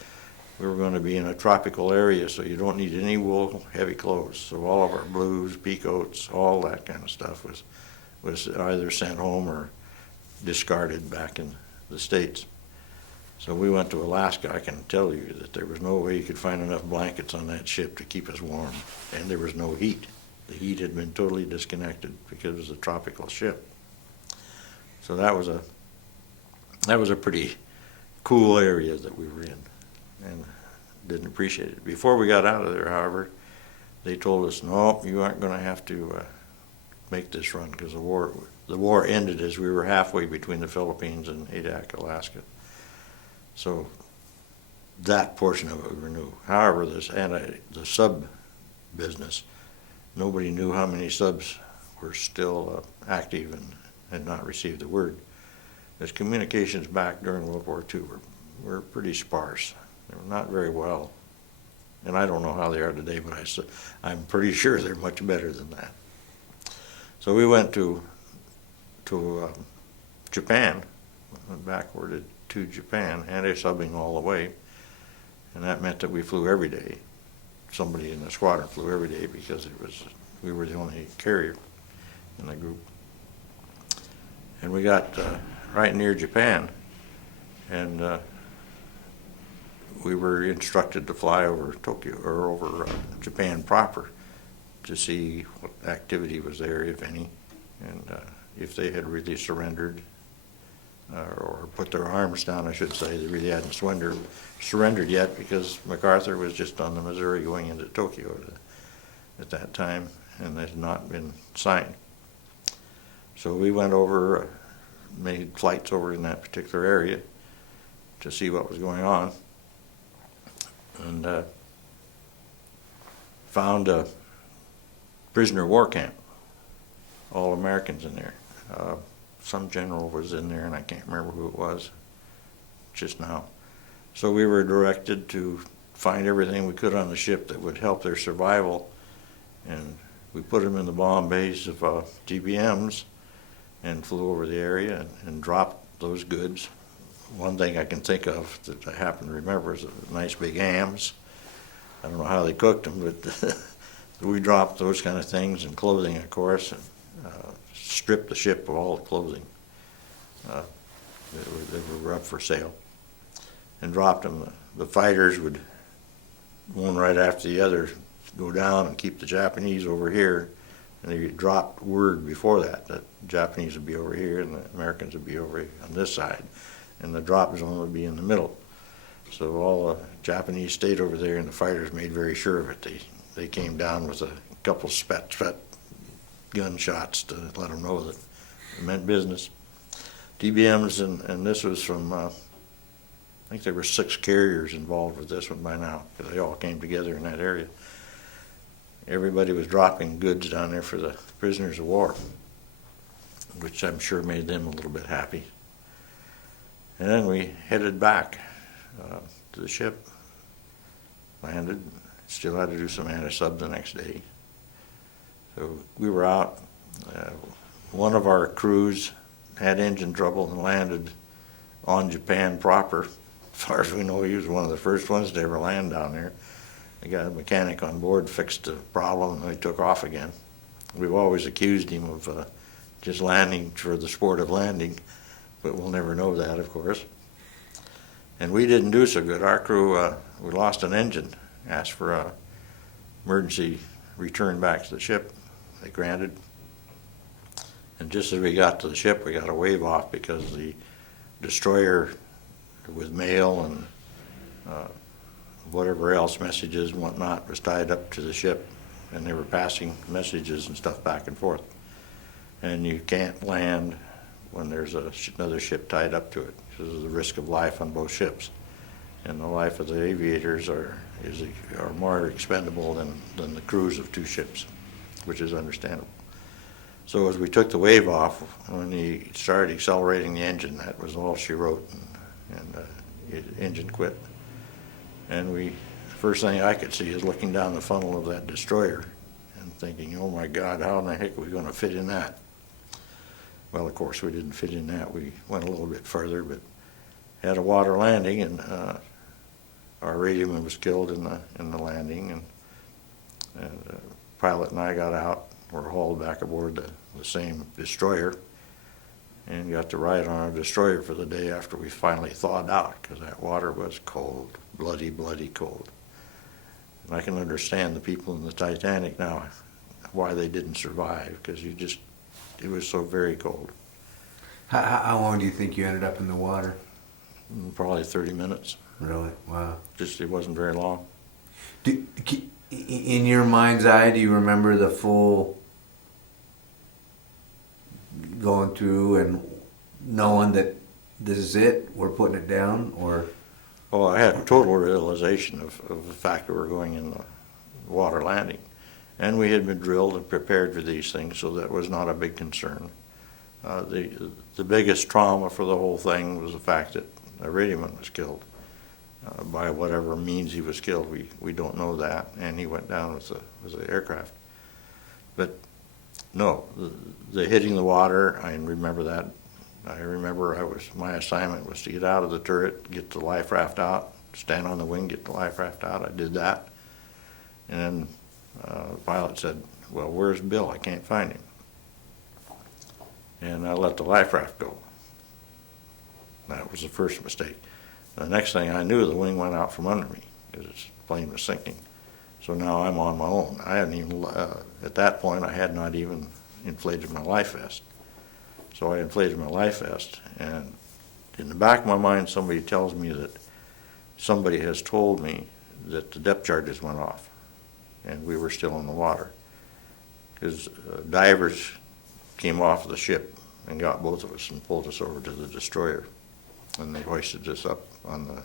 we were going to be in a tropical area, so you don't need any wool, heavy clothes. So all of our blues, peacoats, all that kind of stuff was either sent home or discarded back in the States. So we went to Alaska. I can tell you that there was no way you could find enough blankets on that ship to keep us warm, and there was no heat. The heat had been totally disconnected because it was a tropical ship. So that was a pretty cool area that we were in, and didn't appreciate it. Before we got out of there, however, they told us, no, you aren't going to have to make this run, because the war ended as we were halfway between the Philippines and Adak, Alaska. So that portion of it we knew. However, the sub business, nobody knew how many subs were still active and had not received the word. As communications back during World War II were pretty sparse. They were not very well. And I don't know how they are today, but I'm pretty sure they're much better than that. So we went to Japan, went backward to Japan, anti-subbing all the way, and that meant that we flew every day. Somebody in the squadron flew every day because we were the only carrier in the group. And we got right near Japan, and we were instructed to fly over Tokyo, or over Japan proper, to see what activity was there, if any, and if they had really surrendered, or put their arms down, I should say. They really hadn't surrendered yet, because MacArthur was just on the Missouri going into Tokyo at that time, and it had not been signed. So we went over, made flights over in that particular area to see what was going on, and found a prisoner of war camp, all Americans in there. Some general was in there, and I can't remember who it was just now. So we were directed to find everything we could on the ship that would help their survival, and we put them in the bomb bays of TBMs and flew over the area and dropped those goods. One thing I can think of that I happen to remember is nice big hams. I don't know how they cooked them, but we dropped those kind of things, and clothing, of course, and stripped the ship of all the clothing that were up for sale, and dropped them. The fighters would, one right after the other, go down and keep the Japanese over here, and they dropped word before that the Japanese would be over here and the Americans would be over on this side, and the drop zone would be in the middle. So all the Japanese stayed over there, and the fighters made very sure of it. They came down with a couple spat gunshots to let them know that it meant business. TBMs, and this was from, I think there were 6 carriers involved with this one by now, because they all came together in that area. Everybody was dropping goods down there for the prisoners of war, which I'm sure made them a little bit happy. And then we headed back to the ship, landed, still had to do some anti-sub the next day. So we were out. One of our crews had engine trouble and landed on Japan proper. As far as we know, he was one of the first ones to ever land down there. They got a mechanic on board, fixed the problem, and they took off again. We've always accused him of just landing for the sport of landing, but we'll never know that, of course. And we didn't do so good. Our crew, we lost an engine, asked for a emergency return back to the ship. They granted. And just as we got to the ship, we got a wave off because the destroyer with mail and whatever else, messages and whatnot, was tied up to the ship, and they were passing messages and stuff back and forth. And you can't land when there's another ship tied up to it, because of the risk of life on both ships. And the life of the aviators are more expendable than the crews of 2 ships, which is understandable. So as we took the wave off, when he started accelerating the engine, that was all she wrote, and the engine quit. And the first thing I could see is looking down the funnel of that destroyer and thinking, oh my God, how in the heck are we going to fit in that? Well, of course, we didn't fit in that. We went a little bit further, but had a water landing, and our radioman was killed in the landing, and the pilot and I got out. Were hauled back aboard the same destroyer, and got to ride on our destroyer for the day after we finally thawed out, because that water was cold, bloody, bloody cold. And I can understand the people in the Titanic now, why they didn't survive, because it was so very cold. How long do you think you ended up in the water? Probably 30 minutes. Really? Wow. It wasn't very long. In your mind's eye, do you remember the full going through and knowing that this is it, we're putting it down, or? Oh, I had total realization of the fact that we're going in the water landing. And we had been drilled and prepared for these things, so that was not a big concern. The biggest trauma for the whole thing was the fact that a radioman was killed. By whatever means he was killed, we don't know that, and he went down with the aircraft. But no, the hitting the water, I remember that. I remember my assignment was to get out of the turret, get the life raft out, stand on the wing, get the life raft out. I did that. And then the pilot said, "Well, where's Bill? I can't find him." And I let the life raft go. That was the first mistake. The next thing I knew, the wing went out from under me because the plane was sinking. So now I'm on my own. I hadn't even, at that point, I had not even inflated my life vest. So I inflated my life vest, and in the back of my mind, somebody tells me that somebody has told me that the depth charges went off, and we were still in the water. Because divers came off the ship and got both of us and pulled us over to the destroyer, and they hoisted us up on the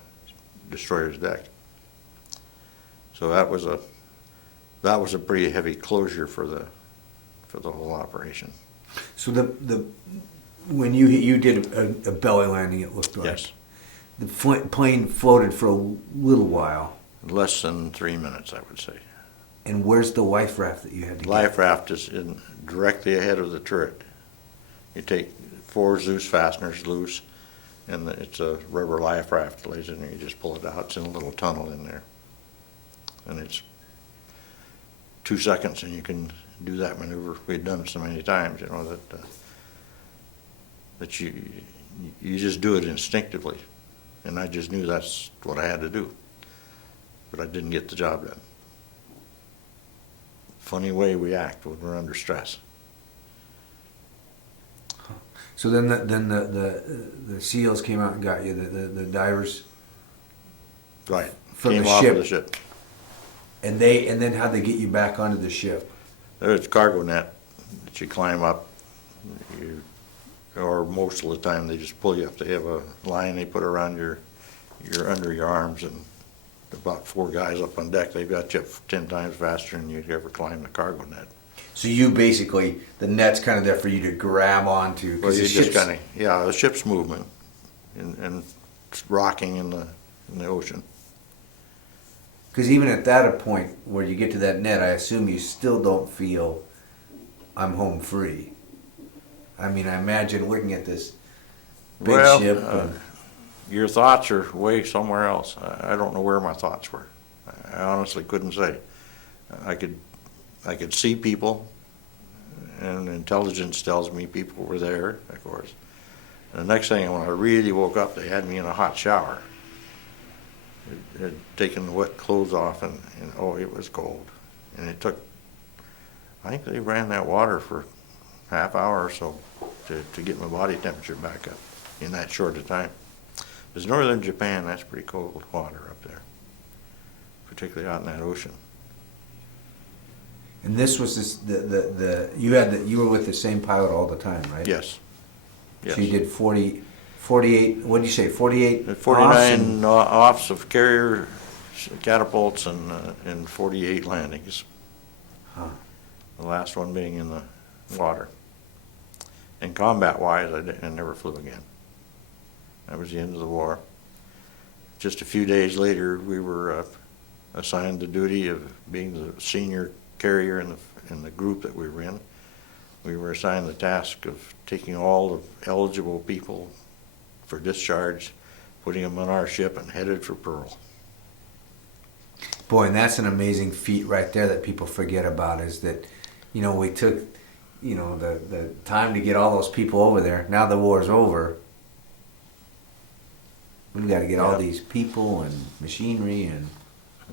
destroyer's deck. So that was a pretty heavy closure for the whole operation. So when you did a belly landing, it looked like. Yes. The plane floated for a little while. Less than 3 minutes, I would say. And where's the life raft that you had to Life raft is directly ahead of the turret. You take 4 Zeus fasteners loose, and it's a rubber life raft lays in there. You just pull it out. It's in a little tunnel in there. And it's 2 seconds, and you can do that maneuver. We'd done it so many times, you know, that you just do it instinctively. And I just knew that's what I had to do. But I didn't get the job done. Funny way we act when we're under stress. So then the SEALs came out and got you, the divers. Right. From Came the off ship. of the ship. And then how'd they get you back onto the ship? There's cargo net that you climb up, or most of the time they just pull you up. They have a line they put around your under your arms, and about 4 guys up on deck. They've got you up 10 times faster than you'd ever climb the cargo net. So you basically, the net's kind of there for you to grab onto. Well, you just kind of, the ship's movement and it's rocking in the ocean. Because even at that point where you get to that net, I assume you still don't feel I'm home free. I mean, I imagine looking at this big ship. Your thoughts are way somewhere else. I don't know where my thoughts were. I honestly couldn't say. I could see people, and intelligence tells me people were there, of course. And the next thing, when I really woke up, they had me in a hot shower. Had taken the wet clothes off, and oh, it was cold. And it took, I think they ran that water for half hour or so to get my body temperature back up in that short a time. Because northern Japan, that's pretty cold water up there, particularly out in that ocean. And this was you were with the same pilot all the time, right? Yes. Yes. So you did 48, what did you say, 48 49 offs of carrier catapults and 48 landings. Huh. The last one being in the water. And combat-wise, I never flew again. That was the end of the war. Just a few days later, we were assigned the duty of being the senior carrier in the group that we were in. We were assigned the task of taking all the eligible people for discharge, putting them on our ship, and headed for Pearl. Boy, and that's an amazing feat right there that people forget about, is that, we took, the time to get all those people over there. Now the war's over. We've got to get all these people and machinery and...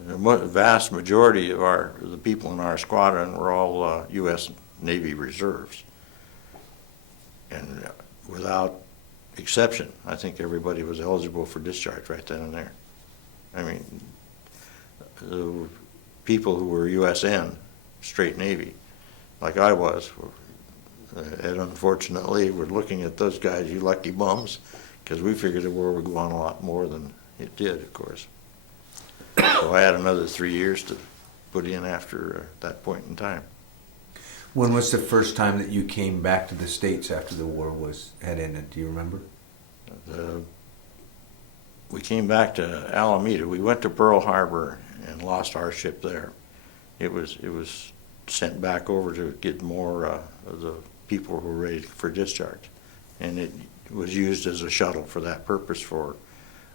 The vast majority of the people in our squadron were all U.S. Navy reserves. And without exception, I think everybody was eligible for discharge right then and there. I mean, the people who were USN, straight Navy, like I was, and unfortunately we're looking at those guys, you lucky bums, because we figured the war would go on a lot more than it did, of course. So I had another 3 years to put in after that point in time. When was the first time that you came back to the States after the war had ended? Do you remember? We came back to Alameda. We went to Pearl Harbor and lost our ship there. It was sent back over to get more of the people who were ready for discharge, and it was used as a shuttle for that purpose for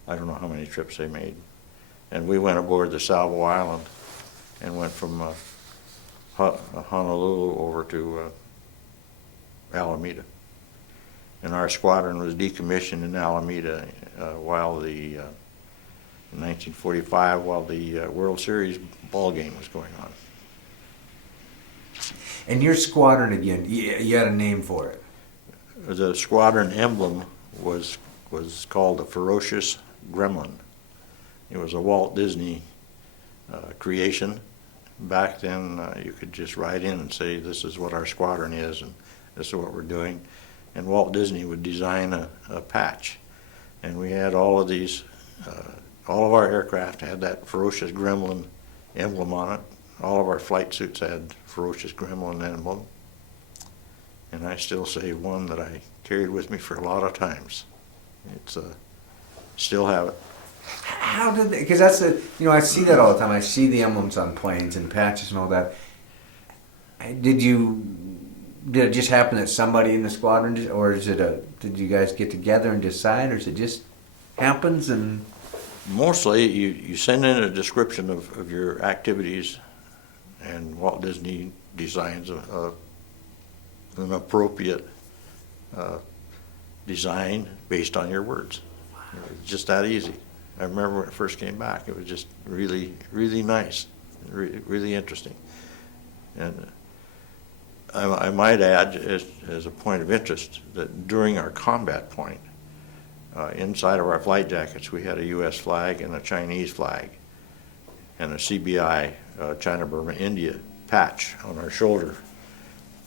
I don't know how many trips they made. And we went aboard the Salvo Island and went from Honolulu over to Alameda. And our squadron was decommissioned in Alameda while in 1945, while the World Series ball game was going on. And your squadron, again, you had a name for it. The squadron emblem was called the Ferocious Gremlin. It was a Walt Disney creation. Back then, you could just write in and say, this is what our squadron is, and this is what we're doing. And Walt Disney would design a patch. And we had all of these, all of our aircraft had that Ferocious Gremlin emblem on it. All of our flight suits had Ferocious Gremlin emblem. And I still save one that I carried with me for a lot of times. It's still have it. How did they, because that's I see that all the time. I see the emblems on planes and patches and all that. Did it just happen that somebody in the squadron, or did you guys get together and decide, or is it just happens and? Mostly you send in a description of your activities, and Walt Disney designs an appropriate design based on your words. It's just that easy. I remember when it first came back, it was just really, really nice, really interesting. And I might add, as a point of interest, that during our combat point, inside of our flight jackets, we had a U.S. flag and a Chinese flag and a CBI, China, Burma, India patch on our shoulder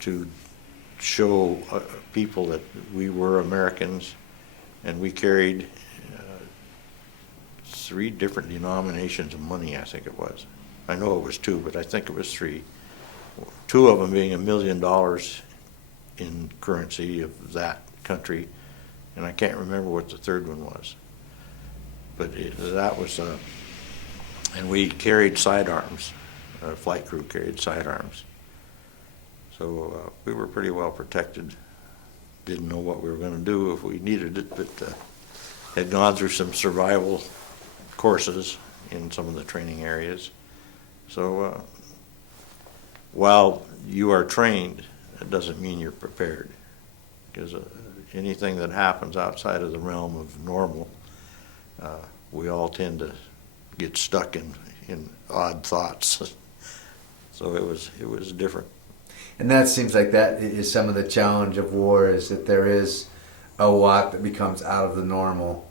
to show people that we were Americans, and we carried 3 different denominations of money, I think it was. I know it was 2, but I think it was 3. 2 of them being $1 million in currency of that country, and I can't remember what the third one was. But that was, and we carried sidearms. Our flight crew carried sidearms. So we were pretty well protected. Didn't know what we were going to do if we needed it, but had gone through some survival courses in some of the training areas. So while you are trained, it doesn't mean you're prepared, because anything that happens outside of the realm of normal, we all tend to get stuck in odd thoughts. So it was different. And that seems like that is some of the challenge of war, is that there is a lot that becomes out of the normal.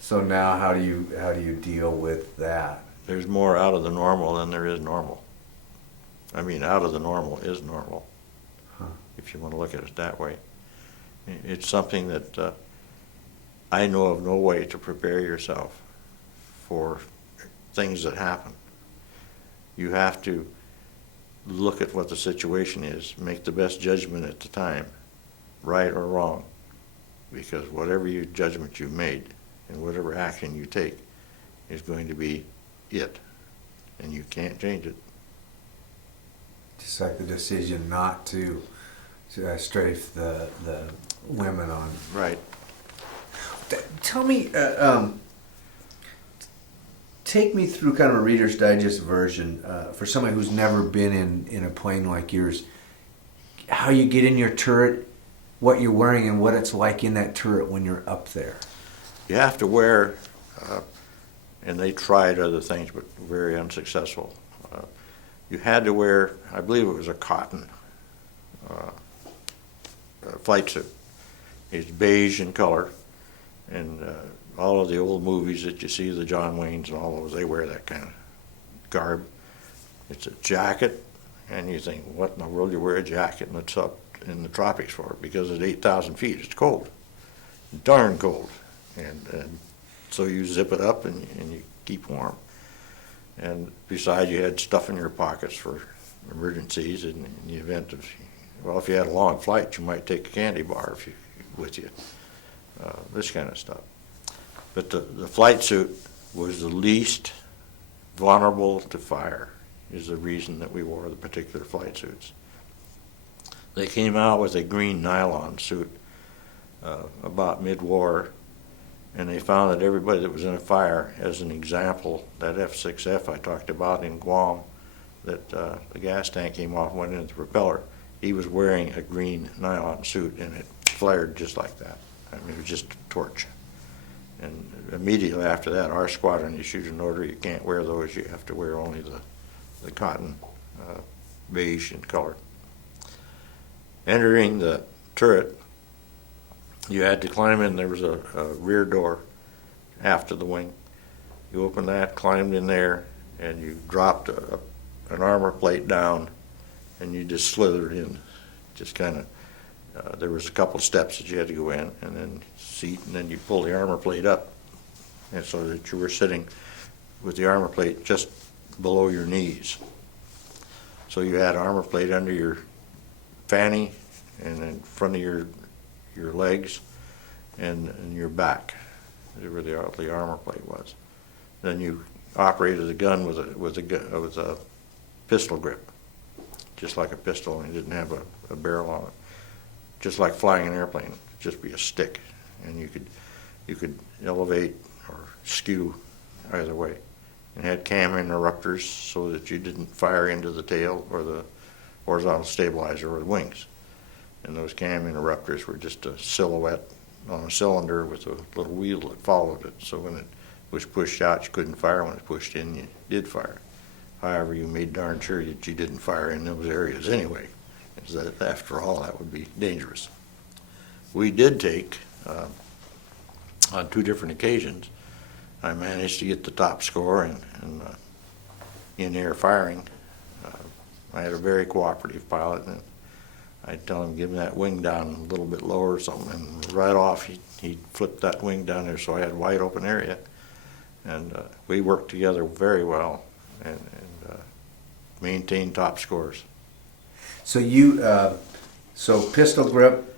So now how do you deal with that? There's more out of the normal than there is normal. I mean, out of the normal is normal, if you want to look at it that way. It's something that I know of no way to prepare yourself for things that happen. You have to look at what the situation is, make the best judgment at the time, right or wrong, because whatever judgment you've made and whatever action you take is going to be it, and you can't change it. Just like the decision not to strafe the women on. Right. Tell me, take me through kind of a Reader's Digest version for somebody who's never been in a plane like yours. How you get in your turret, what you're wearing, and what it's like in that turret when you're up there. You have to wear, and they tried other things, but very unsuccessful. You had to wear, I believe it was a cotton flight suit. It's beige in color, and all of the old movies that you see, the John Waynes and all those, they wear that kind of garb. It's a jacket, and you think, what in the world you wear a jacket and it's up in the tropics for? Because it's 8,000 feet, it's cold, darn cold. And So you zip it up and you keep warm. And besides, you had stuff in your pockets for emergencies in the event of, well, if you had a long flight, you might take a candy bar with you, this kind of stuff. But the flight suit was the least vulnerable to fire, is the reason that we wore the particular flight suits. They came out with a green nylon suit about mid-war, and they found that everybody that was in a fire, as an example, that F-6F I talked about in Guam, that the gas tank came off and went into the propeller, he was wearing a green nylon suit, and it flared just like that. I mean, it was just a torch. And immediately after that, our squadron issued an order, you can't wear those, you have to wear only the cotton beige in color. Entering the turret, you had to climb in. There was a rear door aft of the wing. You opened that, climbed in there, and you dropped an armor plate down, and you just slithered in. Just kind of, there was a couple steps that you had to go in, and then seat, and then you pull the armor plate up, and so that you were sitting with the armor plate just below your knees. So you had armor plate under your fanny and in front of your legs and your back, where the armor plate was. Then you operated the gun with a pistol grip, just like a pistol, and it didn't have a barrel on it. Just like flying an airplane, it'd just be a stick, and you could elevate or skew either way. And had cam interrupters so that you didn't fire into the tail or the horizontal stabilizer or the wings. And those cam interrupters were just a silhouette on a cylinder with a little wheel that followed it. So when it was pushed out, you couldn't fire. When it was pushed in, you did fire. However, you made darn sure that you didn't fire in those areas anyway, because that, after all, that would be dangerous. We did take, on 2 different occasions, I managed to get the top score in air firing. I had a very cooperative pilot, and I'd tell him, give him that wing down a little bit lower or something, and right off he'd flip that wing down there, so I had a wide open area. And we worked together very well and maintained top scores. So you, so pistol grip,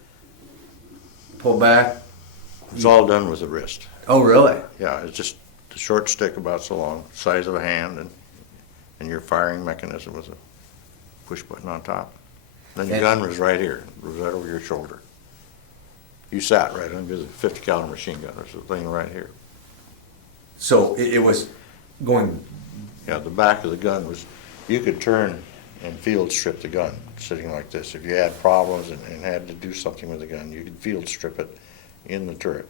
pull back. It's all done with the wrist. Oh, really? Yeah, it's just a short stick about so long, size of a hand, and your firing mechanism was a push button on top. Then your gun was right here, it was right over your shoulder. You sat right under the 50 caliber machine gun. There's a thing right here. So it was going. Yeah, the back of the gun was, you could turn and field strip the gun sitting like this. If you had problems and had to do something with the gun, you could field strip it in the turret.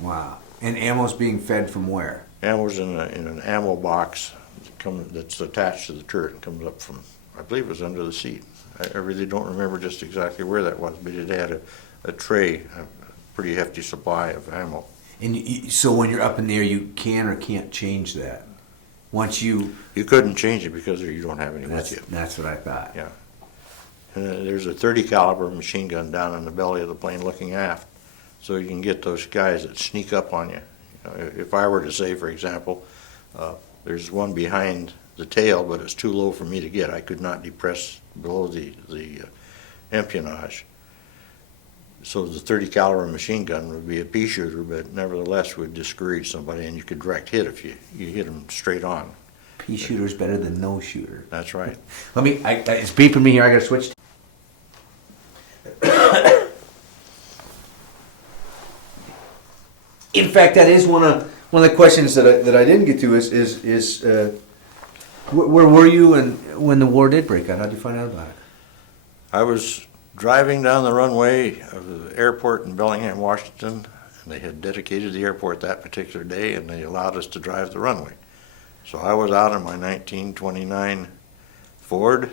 Wow. And ammo's being fed from where? Ammo's in an ammo box that's attached to the turret and comes up from, I believe it was under the seat. I really don't remember just exactly where that was, but it had a tray, a pretty hefty supply of ammo. And so when you're up in the air, you can or can't change that? Once you... You couldn't change it because you don't have any with you. That's what I thought. Yeah. And there's a 30 caliber machine gun down in the belly of the plane looking aft, so you can get those guys that sneak up on you. If I were to say, for example, there's one behind the tail, but it's too low for me to get. I could not depress below the empennage. So the 30 caliber machine gun would be a pea shooter, but nevertheless would discourage somebody, and you could direct hit if you hit them straight on. Pea shooter's better than no shooter. That's right. Let me, it's beeping me here, I gotta switch. In fact, that is one of the questions that I didn't get to is where were you when the war did break out? How did you find out about it? I was driving down the runway of the airport in Bellingham, Washington, and they had dedicated the airport that particular day, and they allowed us to drive the runway. So I was out in my 1929 Ford,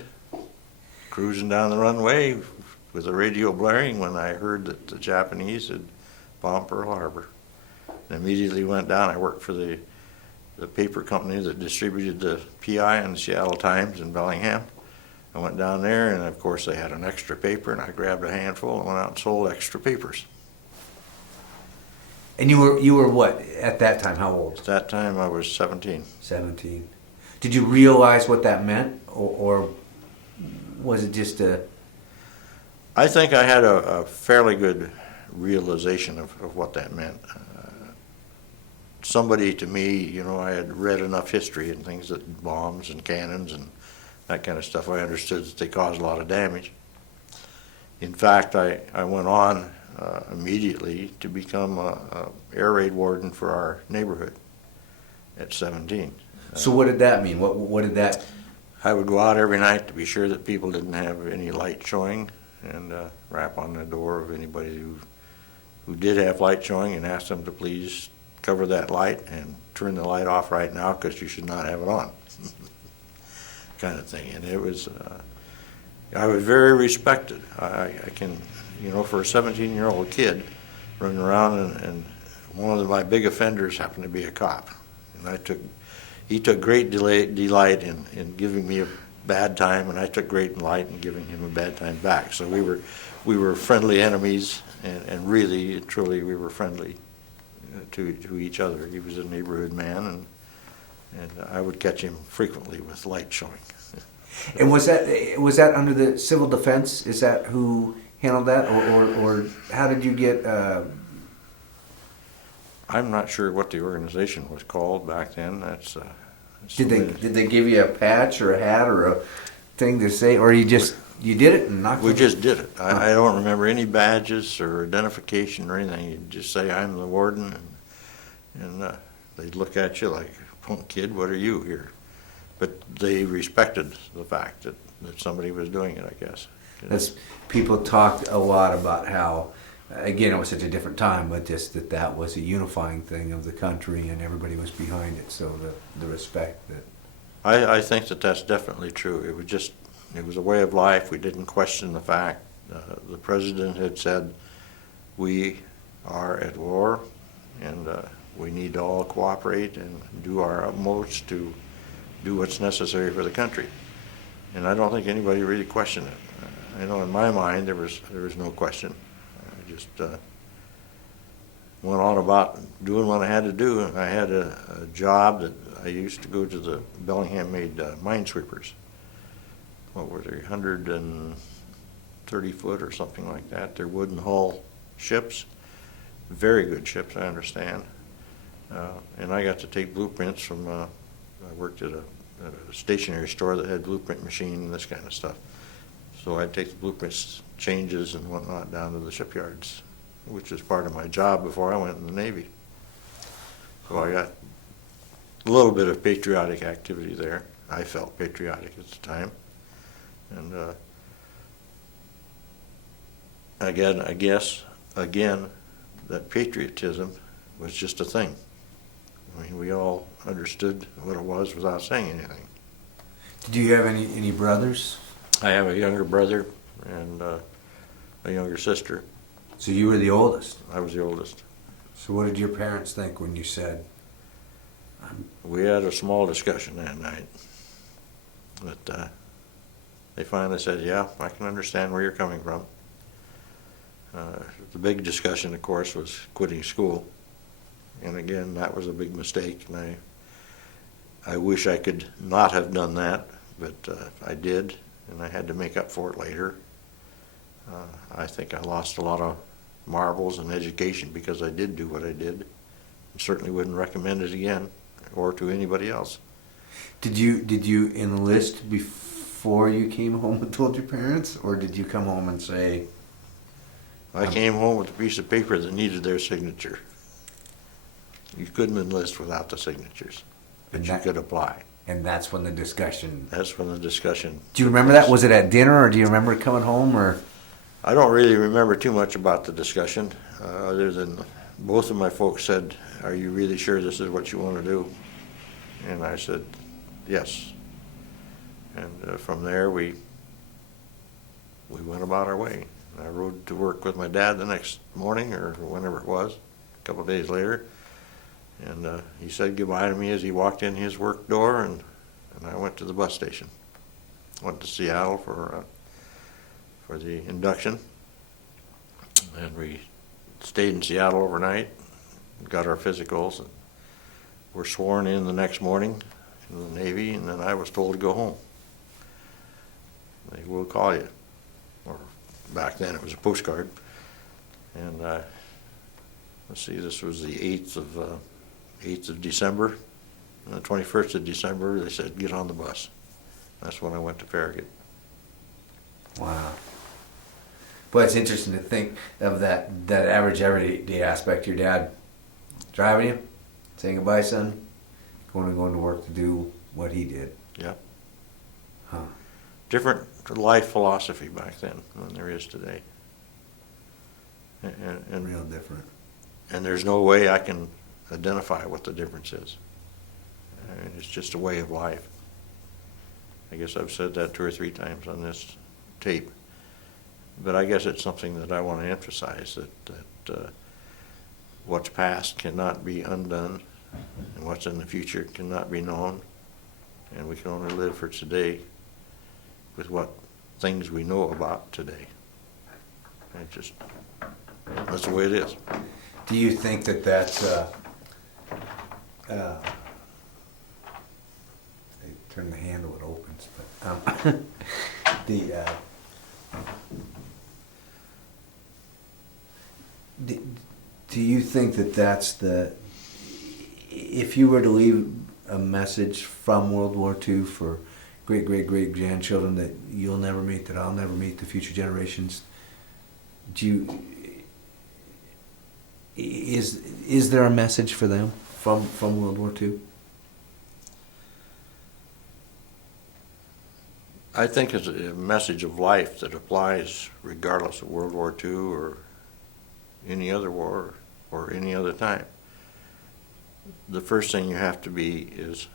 cruising down the runway with the radio blaring when I heard that the Japanese had bombed Pearl Harbor. And immediately went down. I worked for the paper company that distributed the PI and the Seattle Times in Bellingham. I went down there, and of course they had an extra paper, and I grabbed a handful and went out and sold extra papers. And you were what at that time? How old? At that time, I was 17. 17. Did you realize what that meant, or was it just a? I think I had a fairly good realization of what that meant. Somebody to me, you know, I had read enough history and things that bombs and cannons and that kind of stuff, I understood that they caused a lot of damage. In fact, I went on immediately to become a air raid warden for our neighborhood at 17. So what did that mean? What did that? I would go out every night to be sure that people didn't have any light showing, and rap on the door of anybody who did have light showing and ask them to please cover that light and turn the light off right now because you should not have it on, kind of thing. And it was, I was very respected. I can, you know, for a 17-year-old kid running around, and one of my big offenders happened to be a cop, and he took great delight in giving me a bad time, and I took great delight in giving him a bad time back. So we were friendly enemies, and really, truly, we were friendly to each other. He was a neighborhood man, and I would catch him frequently with light showing. And was that under the civil defense? Is that who handled that, or how did you get? I'm not sure what the organization was called back then. Did they give you a patch or a hat or a thing to say, or you did it and knocked? We just did it. I don't remember any badges or identification or anything. You just say, I'm the warden, and they'd look at you like, "Punk kid, what are you here?" But they respected the fact that somebody was doing it, I guess. People talked a lot about how, again, it was such a different time, but just that was a unifying thing of the country and everybody was behind it. So the respect that. I think that's definitely true. It was a way of life. We didn't question the fact. The president had said, we are at war, and we need to all cooperate and do our utmost to do what's necessary for the country. And I don't think anybody really questioned it. I know in my mind there was no question. I just went on about doing what I had to do. I had a job that I used to go to the Bellingham-made minesweepers. What were they, 130 foot or something like that? They're wooden hull ships, very good ships, I understand. And I got to take blueprints from, I worked at a stationery store that had blueprint machine and this kind of stuff. So I'd take the blueprints, changes and whatnot down to the shipyards, which was part of my job before I went in the Navy. So I got a little bit of patriotic activity there. I felt patriotic at the time. And again, I guess, that patriotism was just a thing. I mean, we all understood what it was without saying anything. Did you have any brothers? I have a younger brother and a younger sister. So you were the oldest? I was the oldest. So what did your parents think when you said? We had a small discussion that night. But they finally said, yeah, I can understand where you're coming from. The big discussion, of course, was quitting school. And again, that was a big mistake. And I wish I could not have done that, but I did, and I had to make up for it later. I think I lost a lot of marbles in education because I did do what I did. And certainly wouldn't recommend it again or to anybody else. Did you enlist before you came home and told your parents, or did you come home and say? I came home with a piece of paper that needed their signature. You couldn't enlist without the signatures, but you could apply. And that's when the discussion. That's when the discussion. Do you remember that? Was it at dinner, or do you remember coming home, or? I don't really remember too much about the discussion, other than both of my folks said, "Are you really sure this is what you want to do?" And I said, "Yes." And from there, we went about our way. I rode to work with my dad the next morning, or whenever it was, a couple of days later. And he said goodbye to me as he walked in his work door, and I went to the bus station. Went to Seattle for the induction, and we stayed in Seattle overnight. got our physicals, and were sworn in the next morning in the Navy, and then I was told to go home. They will call you. Or back then it was a postcard. And let's see, this was the 8th of December. And the 21st of December, they said, get on the bus. That's when I went to Farragut. Wow. Boy, it's interesting to think of that average everyday aspect. Your dad driving you, saying goodbye, son, going to work to do what he did. Yeah. Huh. Different life philosophy back then than there is today. And Real different. And there's no way I can identify what the difference is. I mean, it's just a way of life. I guess I've said that 2 or 3 times on this tape. But I guess it's something that I want to emphasize, that what's past cannot be undone, and what's in the future cannot be known, and we can only live for today with what things we know about today. And that's the way it is. Do you think that that's they turn the handle, it opens, but do you think that that's if you were to leave a message from World War II for great-great-great-grandchildren that you'll never meet, that I'll never meet, the future generations, is there a message for them from World War II? I think it's a message of life that applies regardless of World War II or any other war or any other time. The first thing you have to be is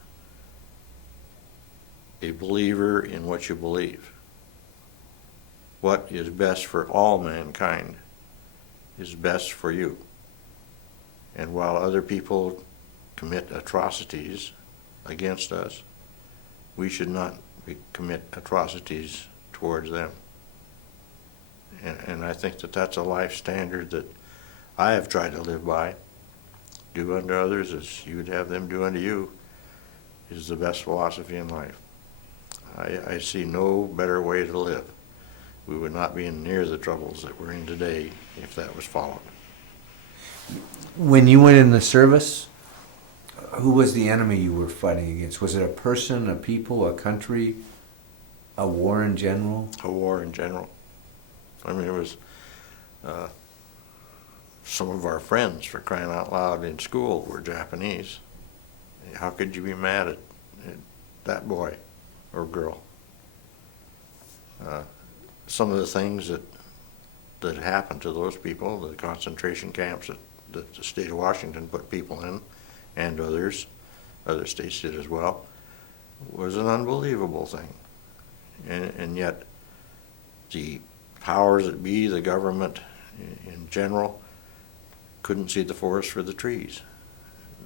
a believer in what you believe. What is best for all mankind is best for you. And while other people commit atrocities against us, we should not commit atrocities towards them. And I think that that's a life standard that I have tried to live by. Do unto others as you would have them do unto you is the best philosophy in life. I see no better way to live. We would not be in near the troubles that we're in today if that was followed. When you went in the service, who was the enemy you were fighting against? Was it a person, a people, a country, a war in general? A war in general. I mean, it was some of our friends, for crying out loud, in school were Japanese. How could you be mad at that boy or girl? Some of the things that happened to those people, the concentration camps that the state of Washington put people in, and other states did as well, was an unbelievable thing. And yet the powers that be, the government in general, couldn't see the forest for the trees.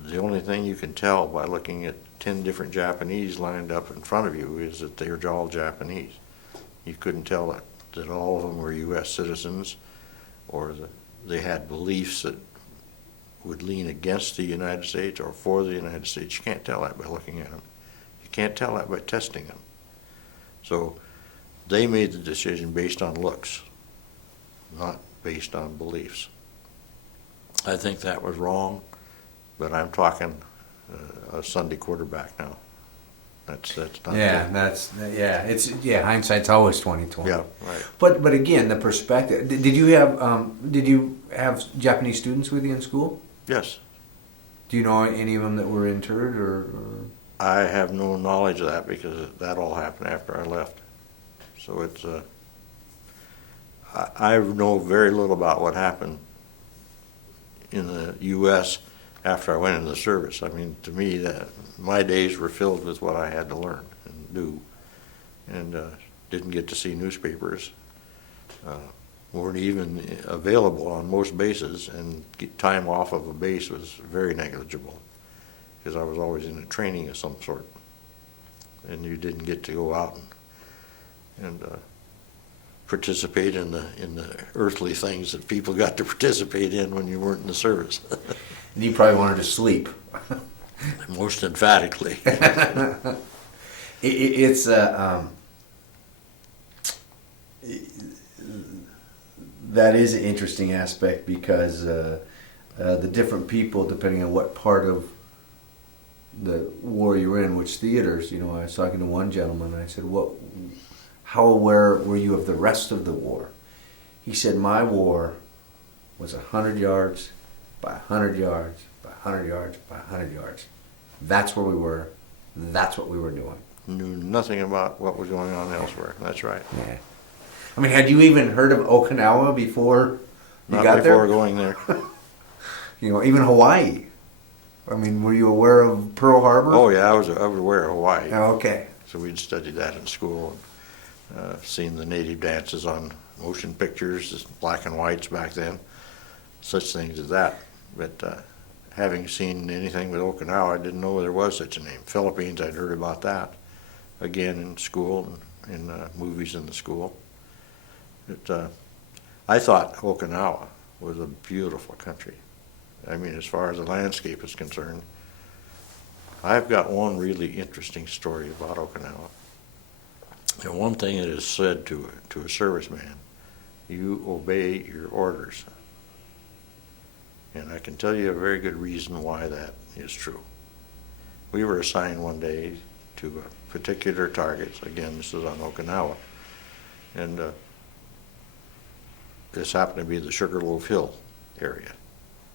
The only thing you can tell by looking at 10 different Japanese lined up in front of you is that they were all Japanese. You couldn't tell that all of them were U.S. citizens, or that they had beliefs that would lean against the United States or for the United States. You can't tell that by looking at them. You can't tell that by testing them. So they made the decision based on looks, not based on beliefs. I think that was wrong, but I'm talking a Sunday quarterback now. That's not good. Hindsight's always 20/20. Yeah, right. But again, the perspective. Did you have Japanese students with you in school? Yes. Do you know any of them that were interred or? I have no knowledge of that because that all happened after I left. So it's I know very little about what happened in the U.S. after I went into the service. I mean, to me, my days were filled with what I had to learn and do, and didn't get to see newspapers. Weren't even available on most bases, and time off of a base was very negligible because I was always in a training of some sort, and you didn't get to go out and participate in the earthly things that people got to participate in when you weren't in the service. And you probably wanted to sleep. Most emphatically. It's that is an interesting aspect because the different people, depending on what part of the war you're in, which theaters, I was talking to one gentleman and I said, how aware were you of the rest of the war? He said, my war was 100 yards by 100 yards by 100 yards by 100 yards. That's where we were. That's what we were doing. Knew nothing about what was going on elsewhere. That's right. Yeah. I mean, had you even heard of Okinawa before you Not got before there? going there. Even Hawaii. I mean, were you aware of Pearl Harbor? Oh yeah, I was aware of Hawaii. Oh, okay. So we'd studied that in school. Seen the native dances on motion pictures, just black and whites back then, such things as that. But having seen anything with Okinawa, I didn't know there was such a name. Philippines, I'd heard about that, again in school, in movies in the school. But I thought Okinawa was a beautiful country. I mean, as far as the landscape is concerned, I've got one really interesting story about Okinawa. And one thing that is said to a serviceman, you obey your orders. And I can tell you a very good reason why that is true. We were assigned one day to particular targets. Again, this is on Okinawa. And this happened to be the Sugarloaf Hill area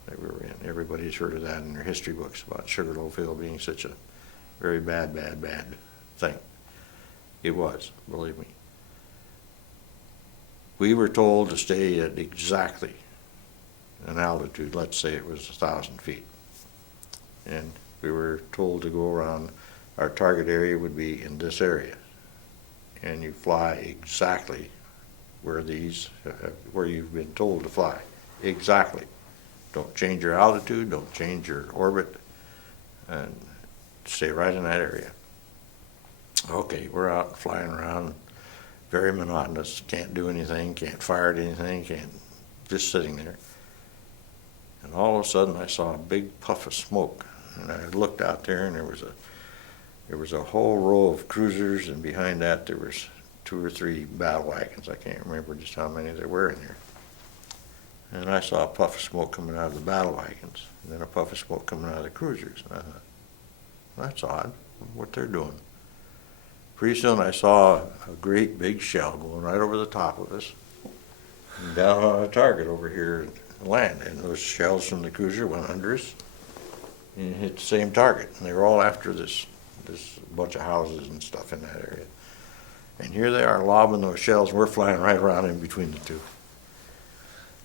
that we were in. Everybody's heard of that in their history books about Sugarloaf Hill being such a very bad thing. It was, believe me. We were told to stay at exactly an altitude, let's say it was 1,000 feet. And we were told to go around, our target area would be in this area. And you fly exactly where you've been told to fly. Exactly. Don't change your altitude, don't change your orbit, and stay right in that area. Okay, we're out flying around, very monotonous, can't do anything, can't fire at anything, just sitting there. And all of a sudden I saw a big puff of smoke, and I looked out there and there was a whole row of cruisers, and behind that there was 2 or 3 battle wagons. I can't remember just how many there were in there. And I saw a puff of smoke coming out of the battle wagons, and then a puff of smoke coming out of the cruisers. And I thought, that's odd, what they're doing. Pretty soon I saw a great big shell going right over the top of us, and down on a target over here at land. And those shells from the cruiser went under us and hit the same target. And they were all after this bunch of houses and stuff in that area. And here they are lobbing those shells, and we're flying right around in between the two.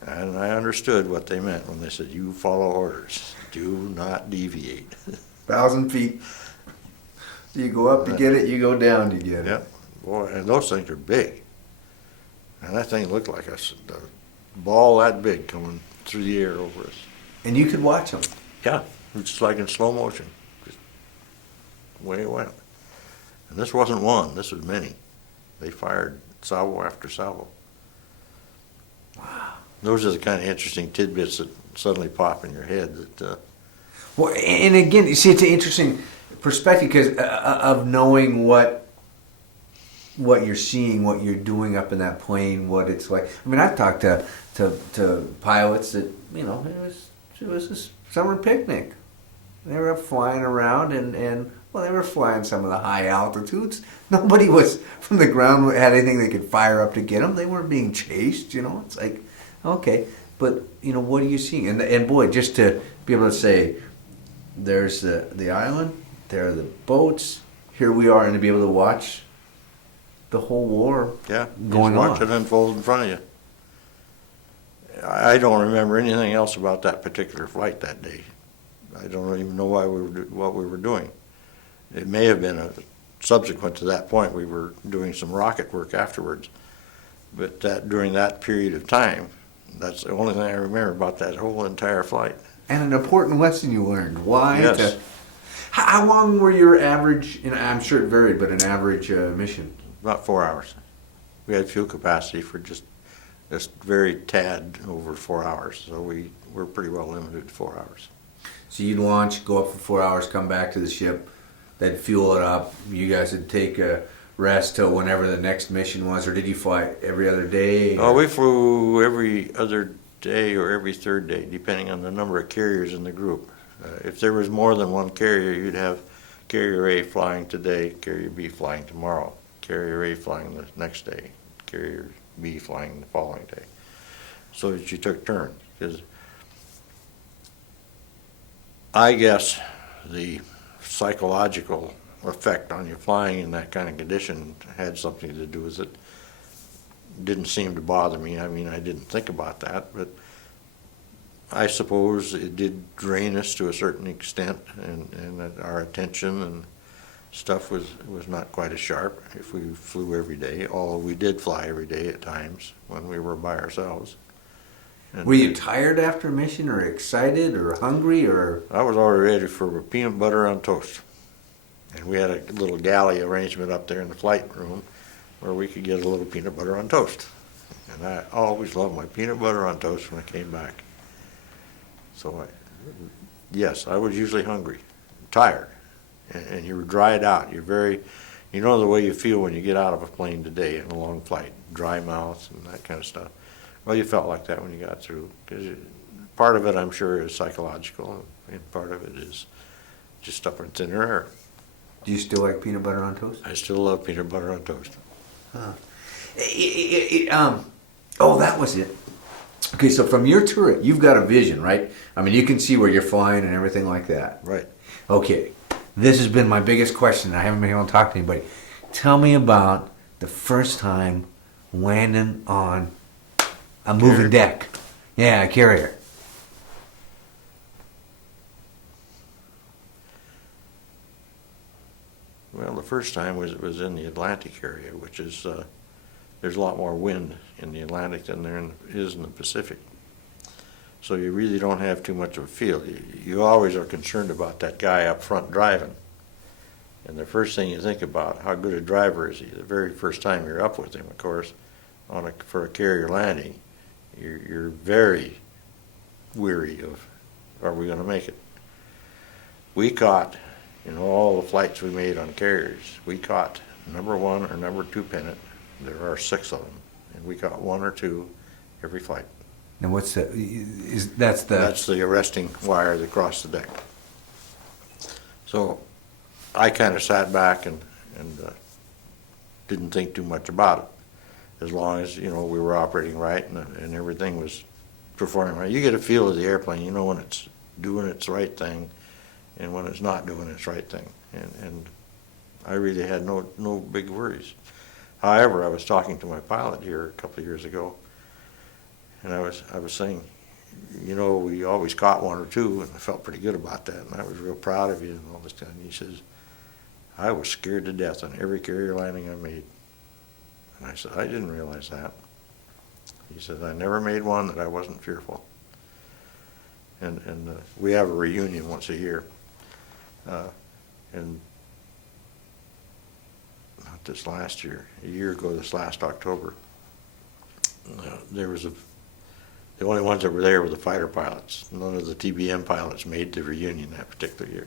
And I understood what they meant when they said, you follow orders, do not deviate. 1,000 feet. You go up to get it, you go down to get it. Yep. Boy, and those things are big. And that thing looked like a ball that big coming through the air over us. And you could watch them. Yeah, it's like in slow motion, just the way it went. And this wasn't one, this was many. They fired salvo after salvo. Wow. Those are the kind of interesting tidbits that suddenly pop in your head. Well, and again, you see, it's an interesting perspective because of knowing what you're seeing, what you're doing up in that plane, what it's like. I mean, I've talked to pilots that it was a summer picnic. They were flying around and they were flying some of the high altitudes. Nobody was from the ground had anything they could fire up to get them. They weren't being chased. It's like, okay, but what are you seeing? And boy, just to be able to say, there's the island, there are the boats, here we are, and to be able to watch the whole war going on. Watch it unfold in front of you. I don't remember anything else about that particular flight that day. I don't even know what we were doing. It may have been subsequent to that point. We were doing some rocket work afterwards. But during that period of time, that's the only thing I remember about that whole entire flight. And an important lesson you learned. Why? Yes. How long were your average, and I'm sure it varied, but an average mission? About 4 hours. We had fuel capacity for just very tad over 4 hours, so we were pretty well limited to 4 hours. So you'd launch, go up for 4 hours, come back to the ship, they'd fuel it up. You guys would take a rest till whenever the next mission was, or did you fly every other day? Oh, we flew every other day or every third day, depending on the number of carriers in the group. If there was more than one carrier, you'd have Carrier A flying today, Carrier B flying tomorrow, Carrier A flying the next day, Carrier B flying the following day. So that you took turns. Because I guess the psychological effect on you flying in that kind of condition had something to do with it. Didn't seem to bother me. I mean, I didn't think about that, but I suppose it did drain us to a certain extent, and that our attention and stuff was not quite as sharp if we flew every day, although we did fly every day at times when we were by ourselves. And were you tired after a mission, or excited, or hungry, or? I was already ready for peanut butter on toast. And we had a little galley arrangement up there in the flight room where we could get a little peanut butter on toast. And I always loved my peanut butter on toast when I came back. So yes, I was usually hungry, tired, and you were dried out. You're very, you know the way you feel when you get out of a plane today in a long flight, dry mouth and that kind of stuff. Well, you felt like that when you got through, because part of it, I'm sure, is psychological, and part of it is just up in thinner air. Do you still like peanut butter on toast? I still love peanut butter on toast. Huh. Oh, that was it. Okay, so from your turret, you've got a vision, right? I mean, you can see where you're flying and everything like that. Right. Okay, this has been my biggest question. I haven't been able to talk to anybody. Tell me about the first time landing on a moving deck. Yeah, a carrier. Well, the first time was in the Atlantic area, which is, there's a lot more wind in the Atlantic than there is in the Pacific. So you really don't have too much of a feel. You always are concerned about that guy up front driving. And the first thing you think about, how good a driver is he? The very first time you're up with him, of course, for a carrier landing, you're very weary of, are we going to make it? We caught, all the flights we made on carriers, we caught number 1 or number 2 pennant. There are 6 of them, and we caught 1 or 2 every flight. And what's the? That's the arresting wire that crossed the deck. So I kind of sat back and didn't think too much about it, as long as we were operating right and everything was performing right. You get a feel of the airplane, when it's doing its right thing, and when it's not doing its right thing. And I really had no big worries. However, I was talking to my pilot here a couple of years ago, and I was saying, we always caught 1 or 2, and I felt pretty good about that, and I was real proud of you and all this stuff. And he says, I was scared to death on every carrier landing I made. And I said, I didn't realize that. He said, I never made one that I wasn't fearful. And we have a reunion once a year. And not this last year, a year ago, this last October, there was the only ones that were there were the fighter pilots. None of the TBM pilots made the reunion that particular year.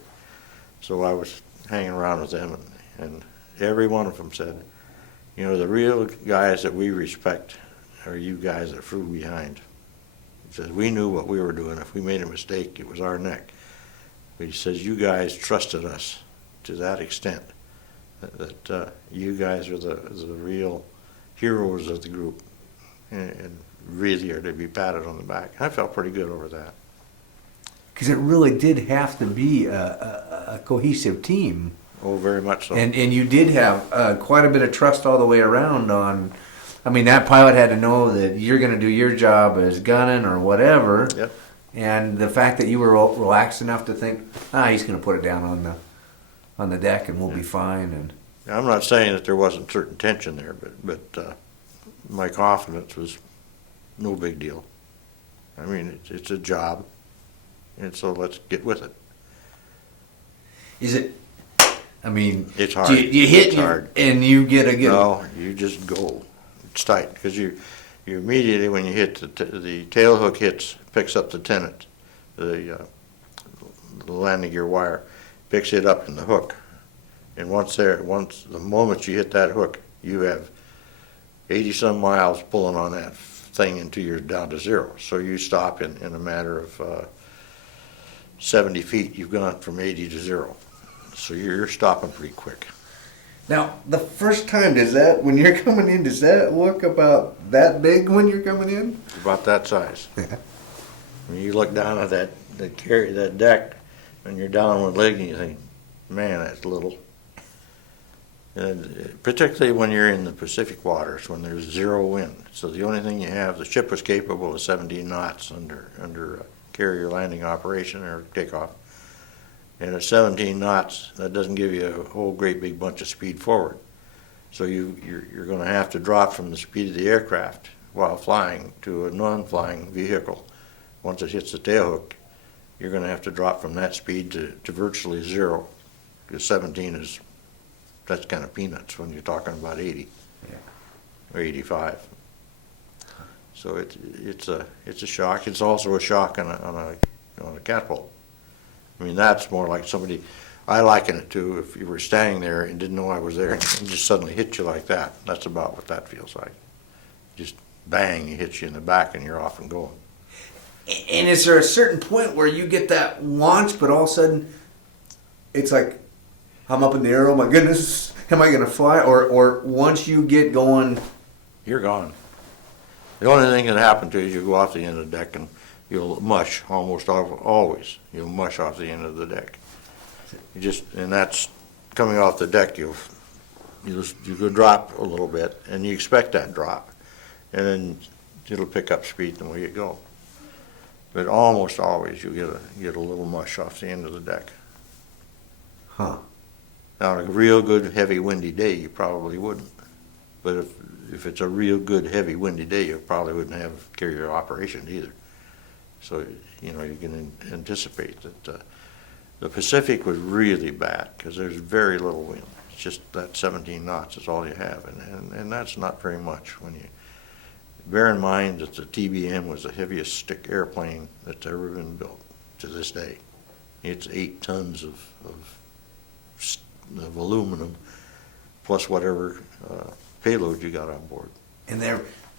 So I was hanging around with them, and every one of them said, the real guys that we respect are you guys that flew behind. He says, we knew what we were doing. If we made a mistake, it was our neck. But he says, you guys trusted us to that extent that you guys are the real heroes of the group, and really are to be patted on the back. I felt pretty good over that. Because it really did have to be a cohesive team. Oh, very much so. And you did have quite a bit of trust all the way around on, that pilot had to know that you're going to do your job as gunning or whatever. Yep. And the fact that you were relaxed enough to think, he's going to put it down on the deck and we'll be fine. And I'm not saying that there wasn't certain tension there, but my confidence was no big deal. It's a job, and so let's get with it. Is it? It's hard. You hit it's hard. And you get a good. No, you just go. It's tight because you immediately when you hit the tail hook picks up the tenet, the the landing gear wire, picks it up in the hook. And the moment you hit that hook, you have 80-some miles pulling on that thing until you're down to zero. So you stop in a matter of 70 feet, you've gone from 80 to zero. So you're stopping pretty quick. Now, the first time, when you're coming in, does that look about that big when you're coming in? It's about that size. When you look down at that deck, and you're down one leg, and you think, man, that's little. And particularly when you're in the Pacific waters, when there's zero wind. So the only thing you have, the ship was capable of 17 knots under carrier landing operation or takeoff. And at 17 knots, that doesn't give you a whole great big bunch of speed forward. So you're going to have to drop from the speed of the aircraft while flying to a non-flying vehicle. Once it hits the tailhook, you're going to have to drop from that speed to virtually zero. Because 17 that's kind of peanuts when you're talking about 80 or 85. So it's a shock. It's also a shock on a catapult. I mean, that's more like somebody, I liken it to if you were standing there and didn't know I was there and just suddenly hit you like that. That's about what that feels like. Just bang, he hits you in the back and you're off and going. And is there a certain point where you get that launch, but all of a sudden it's like, I'm up in the air, oh my goodness, am I going to fly? Or once you get going, you're gone. The only thing that happen to you is you go off the end of the deck and you'll mush almost always. You'll mush off the end of the deck. And that's coming off the deck. You go drop a little bit, and you expect that drop, and then it'll pick up speed the way you go. But almost always you get a little mush off the end of the deck. Huh? Now, on a real good heavy windy day, you probably wouldn't. But if it's a real good heavy windy day, you probably wouldn't have carrier operation either. So, you can anticipate that the Pacific was really bad because there's very little wind. It's just that 17 knots is all you have, and that's not very much. When you bear in mind that the TBM was the heaviest stick airplane that's ever been built to this day. It's 8 tons of aluminum plus whatever payload you got on board. And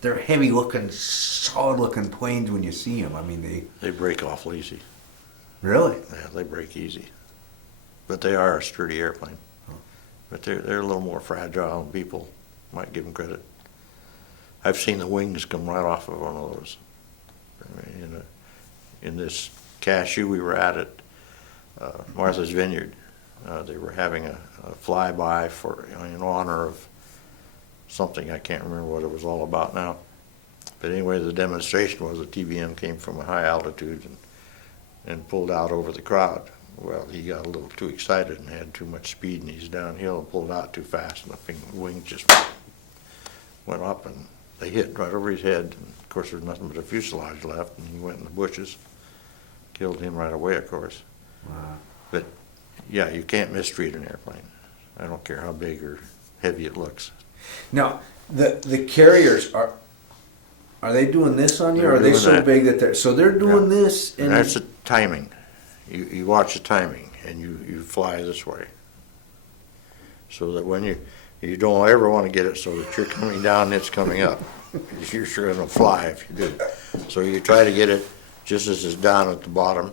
they're heavy-looking, solid-looking planes when you see them. I mean, they break awful easy. Really? Yeah, they break easy. But they are a sturdy airplane. Huh. But they're a little more fragile than people might give them credit. I've seen the wings come right off of one of those. I mean, in this cashew we were at Martha's Vineyard, they were having a flyby in honor of something. I can't remember what it was all about now. But anyway, the demonstration was a TBM came from a high altitude and pulled out over the crowd. Well, he got a little too excited and had too much speed, and he's downhill and pulled out too fast, and the wings just went up, and they hit right over his head. And of course, there's nothing but a fuselage left, and he went in the bushes. Killed him right away, of course. Wow. But yeah, you can't mistreat an airplane. I don't care how big or heavy it looks. Now, the carriers are they doing this on you, or are they so big that they're doing this? And that's the timing. You watch the timing, and you fly this way, so that when you don't ever want to get it so that you're coming down and it's coming up. You're sure going to fly if you do. So you try to get it just as it's down at the bottom,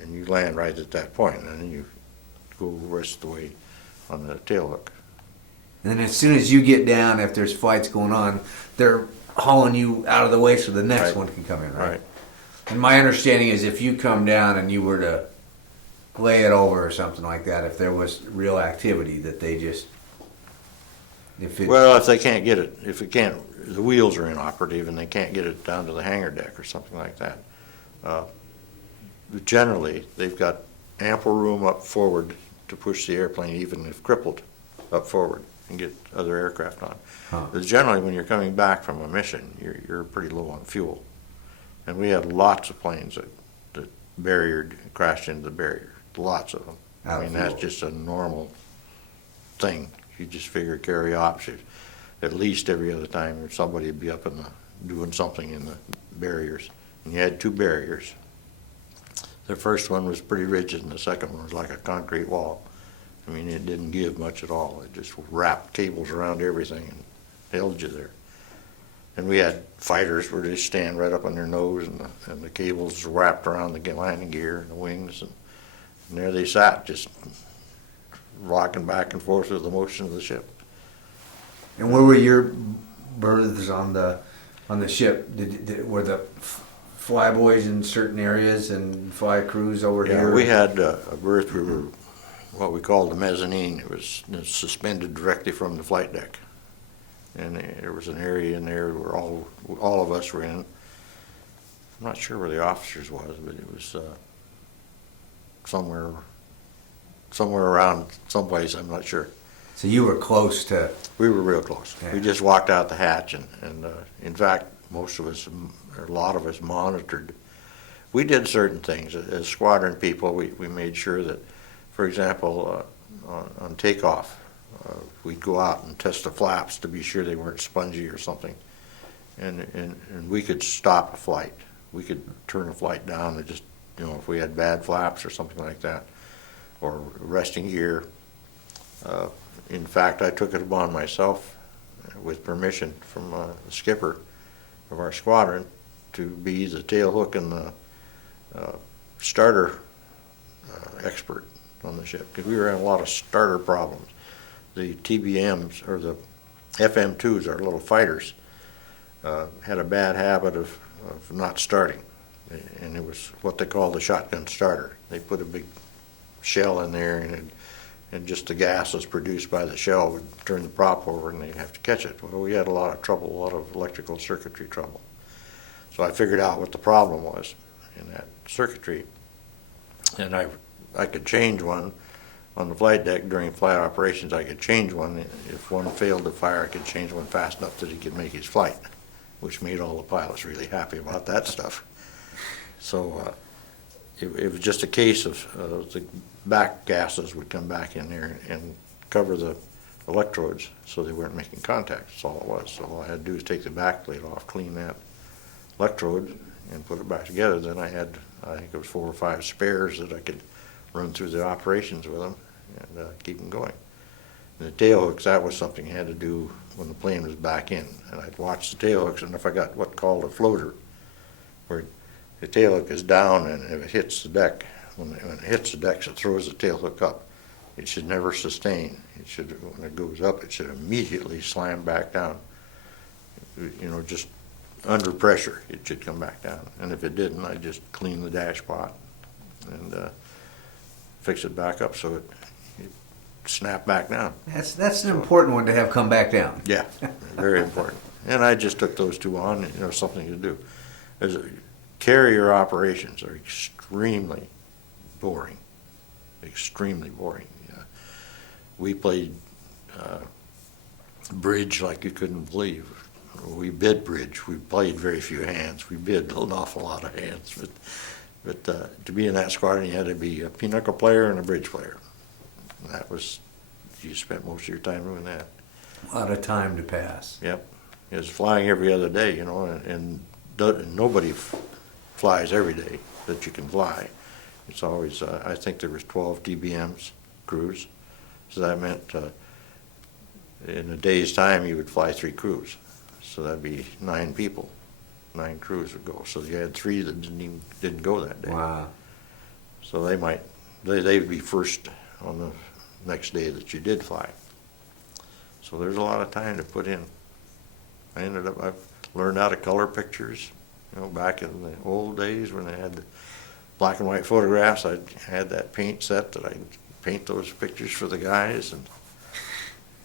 and you land right at that point, and then you go the rest of the way on the tail hook. And then as soon as you get down, if there's fights going on, they're hauling you out of the way so the next one can come in, right? And my understanding is if you come down and you were to lay it over or something like that, if there was real activity, that they just... if they can't get it, the wheels are inoperative and they can't get it down to the hangar deck or something like that. But generally, they've got ample room up forward to push the airplane, even if crippled, up forward and get other aircraft on. Huh. But generally, when you're coming back from a mission, you're pretty low on fuel. And we had lots of planes that crashed into the barrier. Lots of them. I mean, that's just a normal thing. You just figure carry ops. At least every other time somebody would be up doing something in the barriers. And you had 2 barriers. The first one was pretty rigid, and the second one was like a concrete wall. I mean, it didn't give much at all. It just wrapped cables around everything and held you there. And we had fighters where they stand right up on their nose, and the cables wrapped around the landing gear and the wings, and there they sat, just rocking back and forth with the motion of the ship. And where were your berths on the ship? Were the flyboys in certain areas and fly crews over here? Yeah, we had a berth. We were what we called the mezzanine. It was suspended directly from the flight deck, and there was an area in there where all of us were in. I'm not sure where the officers was, but it was somewhere around someplace. I'm not sure. So you were close to. We were real close. Yeah. We just walked out the hatch, and in fact, most of us, or a lot of us, monitored. We did certain things as squadron people. We made sure that, for example, on takeoff, we'd go out and test the flaps to be sure they weren't spongy or something, and we could stop a flight. We could turn a flight down and just, if we had bad flaps or something like that, or resting gear. In fact, I took it upon myself, with permission from the skipper of our squadron, to be the tail hook and the starter expert on the ship, because we were having a lot of starter problems. The TBMs, or the FM2s, our little fighters, had a bad habit of not starting, and it was what they call the shotgun starter. They put a big shell in there, and just the gases produced by the shell would turn the prop over, and they'd have to catch it. Well, we had a lot of trouble, a lot of electrical circuitry trouble. So I figured out what the problem was in that circuitry, and I could change one on the flight deck during flight operations. I could change one. If one failed to fire, I could change one fast enough that he could make his flight, which made all the pilots really happy about that stuff. So it was just a case of the back gases would come back in there and cover the electrodes so they weren't making contact. That's all it was. So all I had to do is take the back plate off, clean that electrode, and put it back together. Then I had, I think it was 4 or 5 spares that I could run through the operations with them and keep them going. And the tail hooks, that was something I had to do when the plane was back in. And I'd watch the tail hooks, and if I got what's called a floater, where the tail hook is down, and if it hits the deck, when it hits the deck, it throws the tail hook up. It should never sustain. It should, when it goes up, it should immediately slam back down. Just under pressure, it should come back down. And if it didn't, I'd just clean the dash pot and fix it back up so it snapped back down. That's an important one to have come back down. Yeah, very important. And I just took those two on, something to do. Carrier operations are extremely boring, extremely boring. We played bridge like you couldn't believe. We bid bridge. We played very few hands. We bid an awful lot of hands. But to be in that squadron, you had to be a pinochle player and a bridge player. And that was, you spent most of your time doing that. A lot of time to pass. Yep. It was flying every other day, and nobody flies every day that you can fly. It's always, I think there was 12 TBMs crews. So that meant in a day's time you would fly 3 crews. So that'd be 9 people. 9 crews would go. So you had 3 that didn't go that day. Wow. So they'd be first on the next day that you did fly. So there's a lot of time to put in. I learned how to color pictures. Back in the old days when they had the black and white photographs, I had that paint set that I'd paint those pictures for the guys, and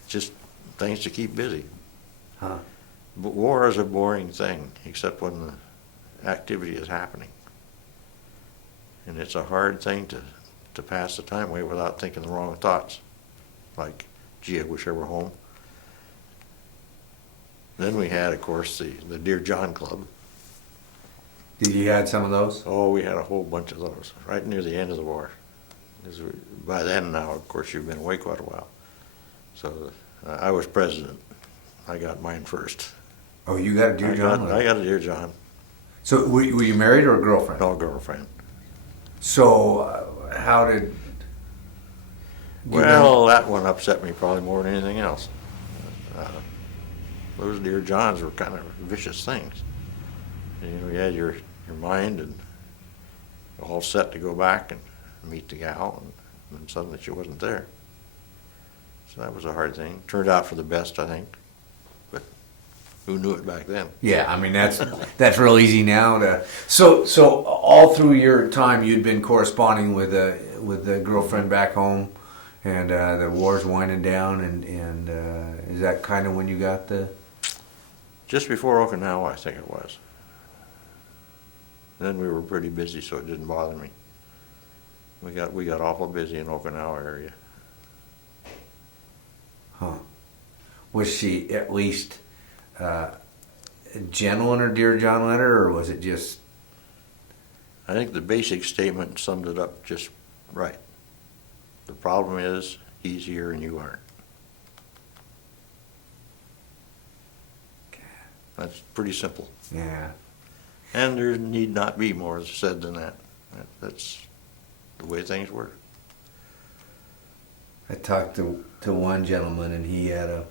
just things to keep busy. Huh. But war is a boring thing, except when the activity is happening. And it's a hard thing to pass the time away without thinking the wrong thoughts. Like, gee, I wish I were home. Then we had, of course, the Dear John Club. Did you had some of those? Oh, we had a whole bunch of those right near the end of the war. By then now, of course, you've been away quite a while. So I was president. I got mine first. Oh, you got a Dear John? I got a Dear John. So were you married or a girlfriend? No, girlfriend. So, how did... Well, that one upset me probably more than anything else. Those Dear Johns were kind of vicious things. You had your mind and all set to go back and meet the gal, and then suddenly she wasn't there. So that was a hard thing. Turned out for the best, I think. But who knew it back then? Yeah, I mean, that's real easy now to... So all through your time, you'd been corresponding with the girlfriend back home, and the war's winding down, and is that kind of when you got the... Just before Okinawa, I think it was. Then we were pretty busy, so it didn't bother me. We got awful busy in Okinawa area. Huh. Was she at least gentle in her Dear John letter, or was it just... I think the basic statement summed it up just right. The problem is he's here and you aren't. That's pretty simple. Yeah. And there need not be more said than that. That's the way things work. I talked to one gentleman, and he had a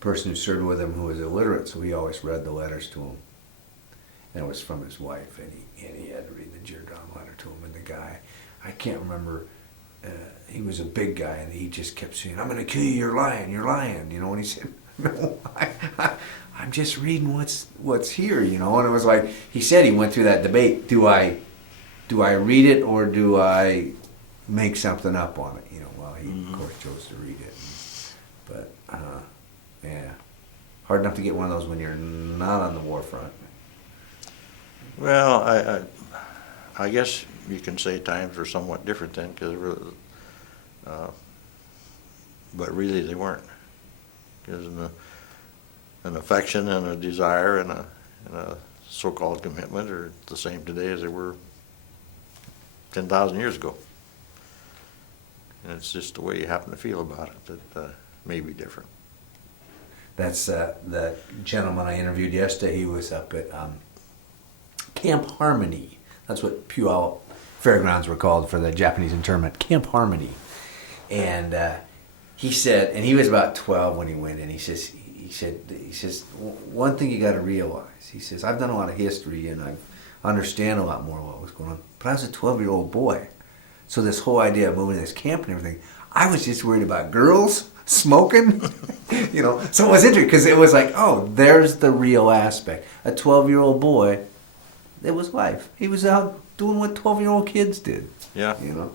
person who served with him who was illiterate, so he always read the letters to him. And it was from his wife, and he had to read the Dear John letter to him. And the guy, I can't remember, he was a big guy, and he just kept saying, "I'm going to kill you, you're lying, you're lying." You know, and he said, "No, I'm just reading what's here," you know. And it was like, he said he went through that debate, do I read it or do I make something up on it? You know, well, he of course chose to read it. But, yeah, hard enough to get one of those when you're not on the war front. Well, I guess you can say times were somewhat different then, but really they weren't. Because an affection and a desire and a so-called commitment are the same today as they were 10,000 years ago. And it's just the way you happen to feel about it that may be different. That's the gentleman I interviewed yesterday. He was up at Camp Harmony. That's what Puyallup Fairgrounds were called for the Japanese internment. Camp Harmony. And he said, and he was about 12 when he went in. He says, one thing you got to realize. He says, I've done a lot of history and I understand a lot more of what was going on. But I was a 12-year-old boy. So this whole idea of moving to this camp and everything, I was just worried about girls, smoking, you know. So it was interesting because it was like, oh, there's the real aspect. A 12-year-old boy, it was life. He was out doing what 12-year-old kids did. Yeah. You know.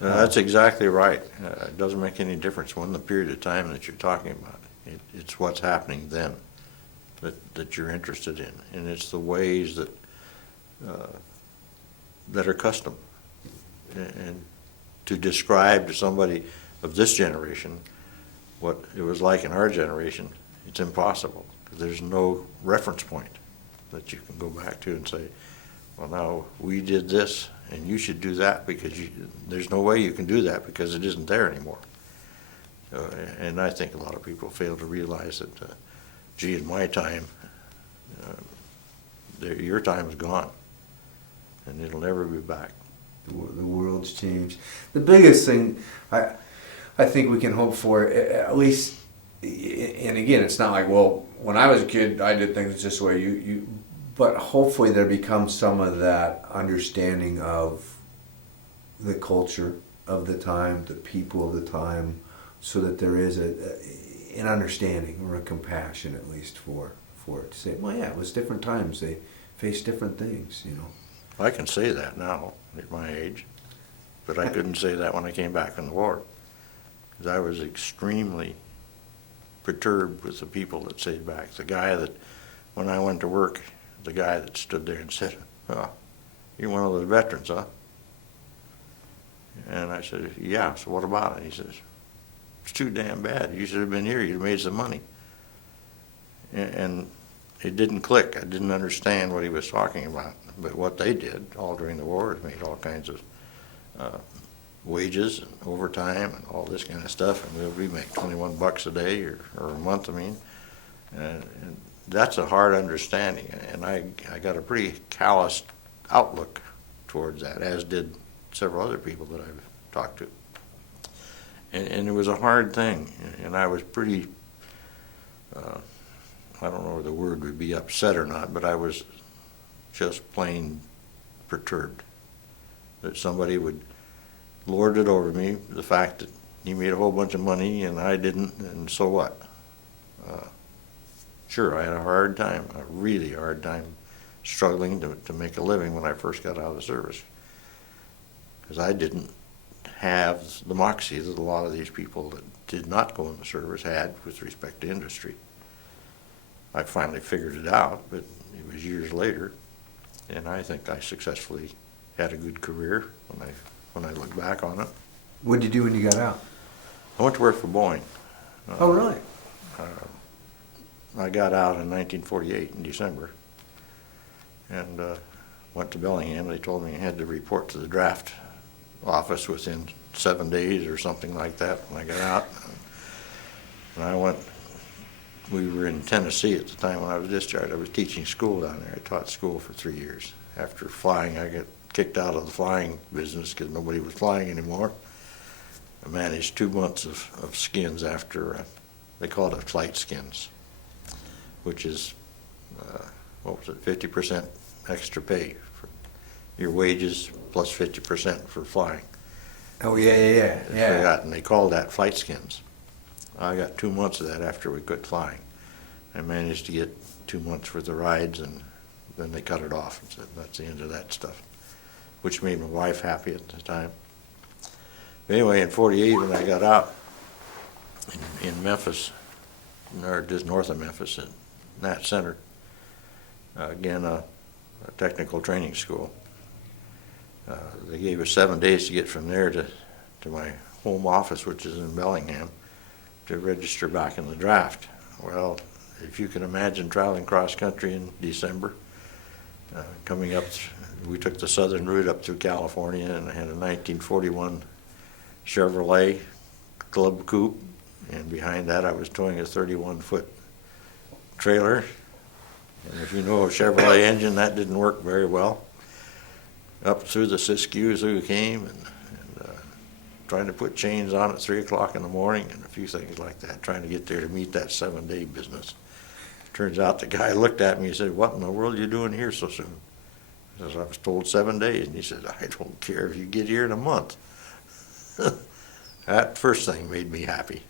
That's exactly right. It doesn't make any difference when the period of time that you're talking about. It's what's happening then that you're interested in, and it's the ways that are custom. And to describe to somebody of this generation what it was like in our generation, it's impossible. There's no reference point that you can go back to and say, well, now we did this and you should do that, because there's no way you can do that because it isn't there anymore. And I think a lot of people fail to realize that, gee, in my time, your time is gone, and it'll never be back. The world's changed. The biggest thing I think we can hope for, at least, and again, it's not like, well, when I was a kid, I did things this way. But hopefully there becomes some of that understanding of the culture of the time, the people of the time, so that there is an understanding or a compassion, at least, for it to say, well, yeah, it was different times. They faced different things, you know. I can say that now at my age, but I couldn't say that when I came back from the war, because I was extremely perturbed with the people that stayed back. The guy that, when I went to work, the guy that stood there and said, "Oh, you're one of those veterans, huh?" And I said, "Yeah, so what about it?" He says, "It's too damn bad. You should have been here. You'd have made some money." And it didn't click. I didn't understand what he was talking about. But what they did all during the war is made all kinds of wages and overtime and all this kind of stuff. And we make $21 a day or a month, I mean. And that's a hard understanding. And I got a pretty callous outlook towards that, as did several other people that I've talked to. And it was a hard thing, and I was pretty, I don't know if the word would be upset or not, but I was just plain perturbed that somebody would lord it over me, the fact that he made a whole bunch of money and I didn't, and so what? Sure, I had a hard time, a really hard time struggling to make a living when I first got out of the service, because I didn't have the moxie that a lot of these people that did not go in the service had with respect to industry. I finally figured it out, but it was years later, and I think I successfully had a good career when I look back on it. What did you do when you got out? I went to work for Boeing. Oh, really? I got out in 1948 in December, and went to Bellingham. They told me I had to report to the draft office within 7 days or something like that when I got out. And I went, we were in Tennessee at the time when I was discharged. I was teaching school down there. I taught school for 3 years. After flying, I got kicked out of the flying business because nobody was flying anymore. I managed 2 months of skins after, they called it flight skins, which is, what was it, 50% extra pay for your wages plus 50% for flying. Oh, yeah. And they called that flight skins. I got 2 months of that after we quit flying. I managed to get 2 months worth of rides, and then they cut it off and said, that's the end of that stuff, which made my wife happy at the time. But anyway, in 48, when I got out in Memphis, or just north of Memphis, at Nat Center, again, a technical training school. They gave us 7 days to get from there to my home office, which is in Bellingham, to register back in the draft. Well, if you can imagine traveling cross country in December, coming up, we took the southern route up through California, and I had a 1941 Chevrolet Club Coupe, and behind that I was towing a 31-foot trailer. And if you know a Chevrolet engine, that didn't work very well. Up through the Siskiyou came, and trying to put chains on at 3 o'clock in the morning, and a few things like that, trying to get there to meet that 7-day business. Turns out the guy looked at me and said, what in the world are you doing here so soon? I said, I was told 7 days. And he said, I don't care if you get here in a month. That first thing made me happy.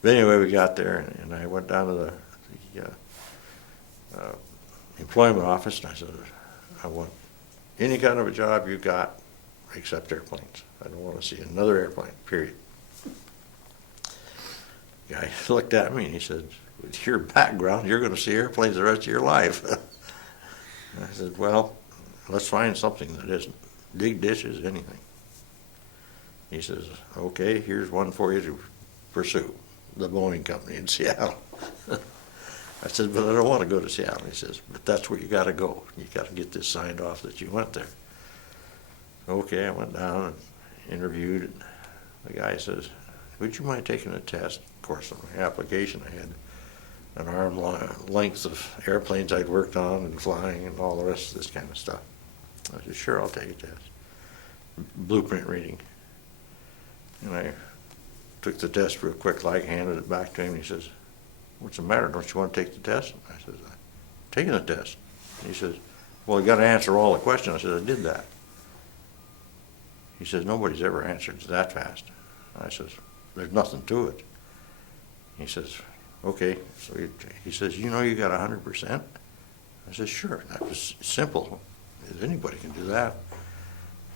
But anyway, we got there, and I went down to the employment office, and I said, I want any kind of a job you got except airplanes. I don't want to see another airplane, period. The guy looked at me and he said, with your background, you're going to see airplanes the rest of your life. I said, well, let's find something that isn't. Dig ditches, anything. He says, okay, here's one for you to pursue, the Boeing company in Seattle. I said, but I don't want to go to Seattle. He says, but that's where you got to go. You got to get this signed off that you went there. Okay, I went down and interviewed, and the guy says, would you mind taking a test? Of course, on my application, I had an arm length of airplanes I'd worked on and flying and all the rest of this kind of stuff. I said, sure, I'll take a test. Blueprint reading. And I took the test real quick, like, handed it back to him, and he says, what's the matter? Don't you want to take the test? I said, I'm taking the test. And he says, well, you got to answer all the questions. I said, I did that. He says, nobody's ever answered that fast. I says, there's nothing to it. He says, okay. So he says, you know you got 100%? I said, sure. That was simple. Anybody can do that.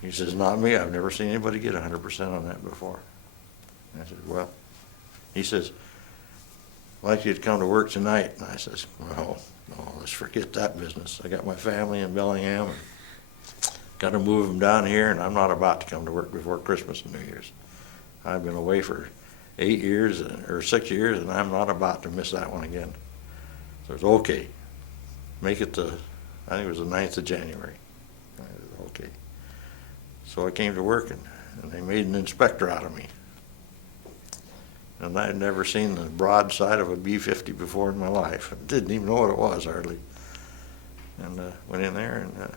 He says, not me. I've never seen anybody get 100% on that before. And I said, well. He says, I'd like you to come to work tonight. And I says, well, no, let's forget that business. I got my family in Bellingham, and got to move them down here, and I'm not about to come to work before Christmas and New Year's. I've been away for 8 years, or 6 years, and I'm not about to miss that one again. So it's okay. Make it the, I think it was the 9th of January. I said, okay. So I came to work, and they made an inspector out of me. And I had never seen the broad side of a B-50 before in my life. I didn't even know what it was, hardly. And went in there, and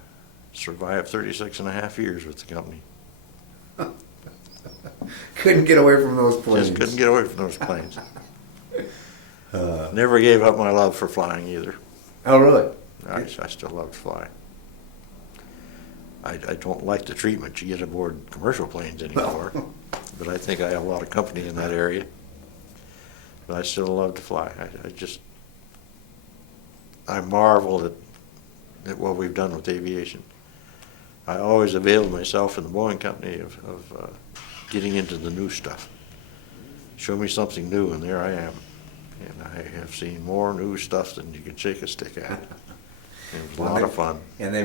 Survived 36 and a half years with the company. Couldn't get away from those planes. Just couldn't get away from those planes. Never gave up my love for flying either. Oh, really? I still love to fly. I don't like the treatment you get aboard commercial planes anymore, but I think I have a lot of company in that area. But I still love to fly. I marvel at what we've done with aviation. I always availed myself in the Boeing company of getting into the new stuff. Show me something new, and there I am. And I have seen more new stuff than you can shake a stick at. It was a lot of fun. And they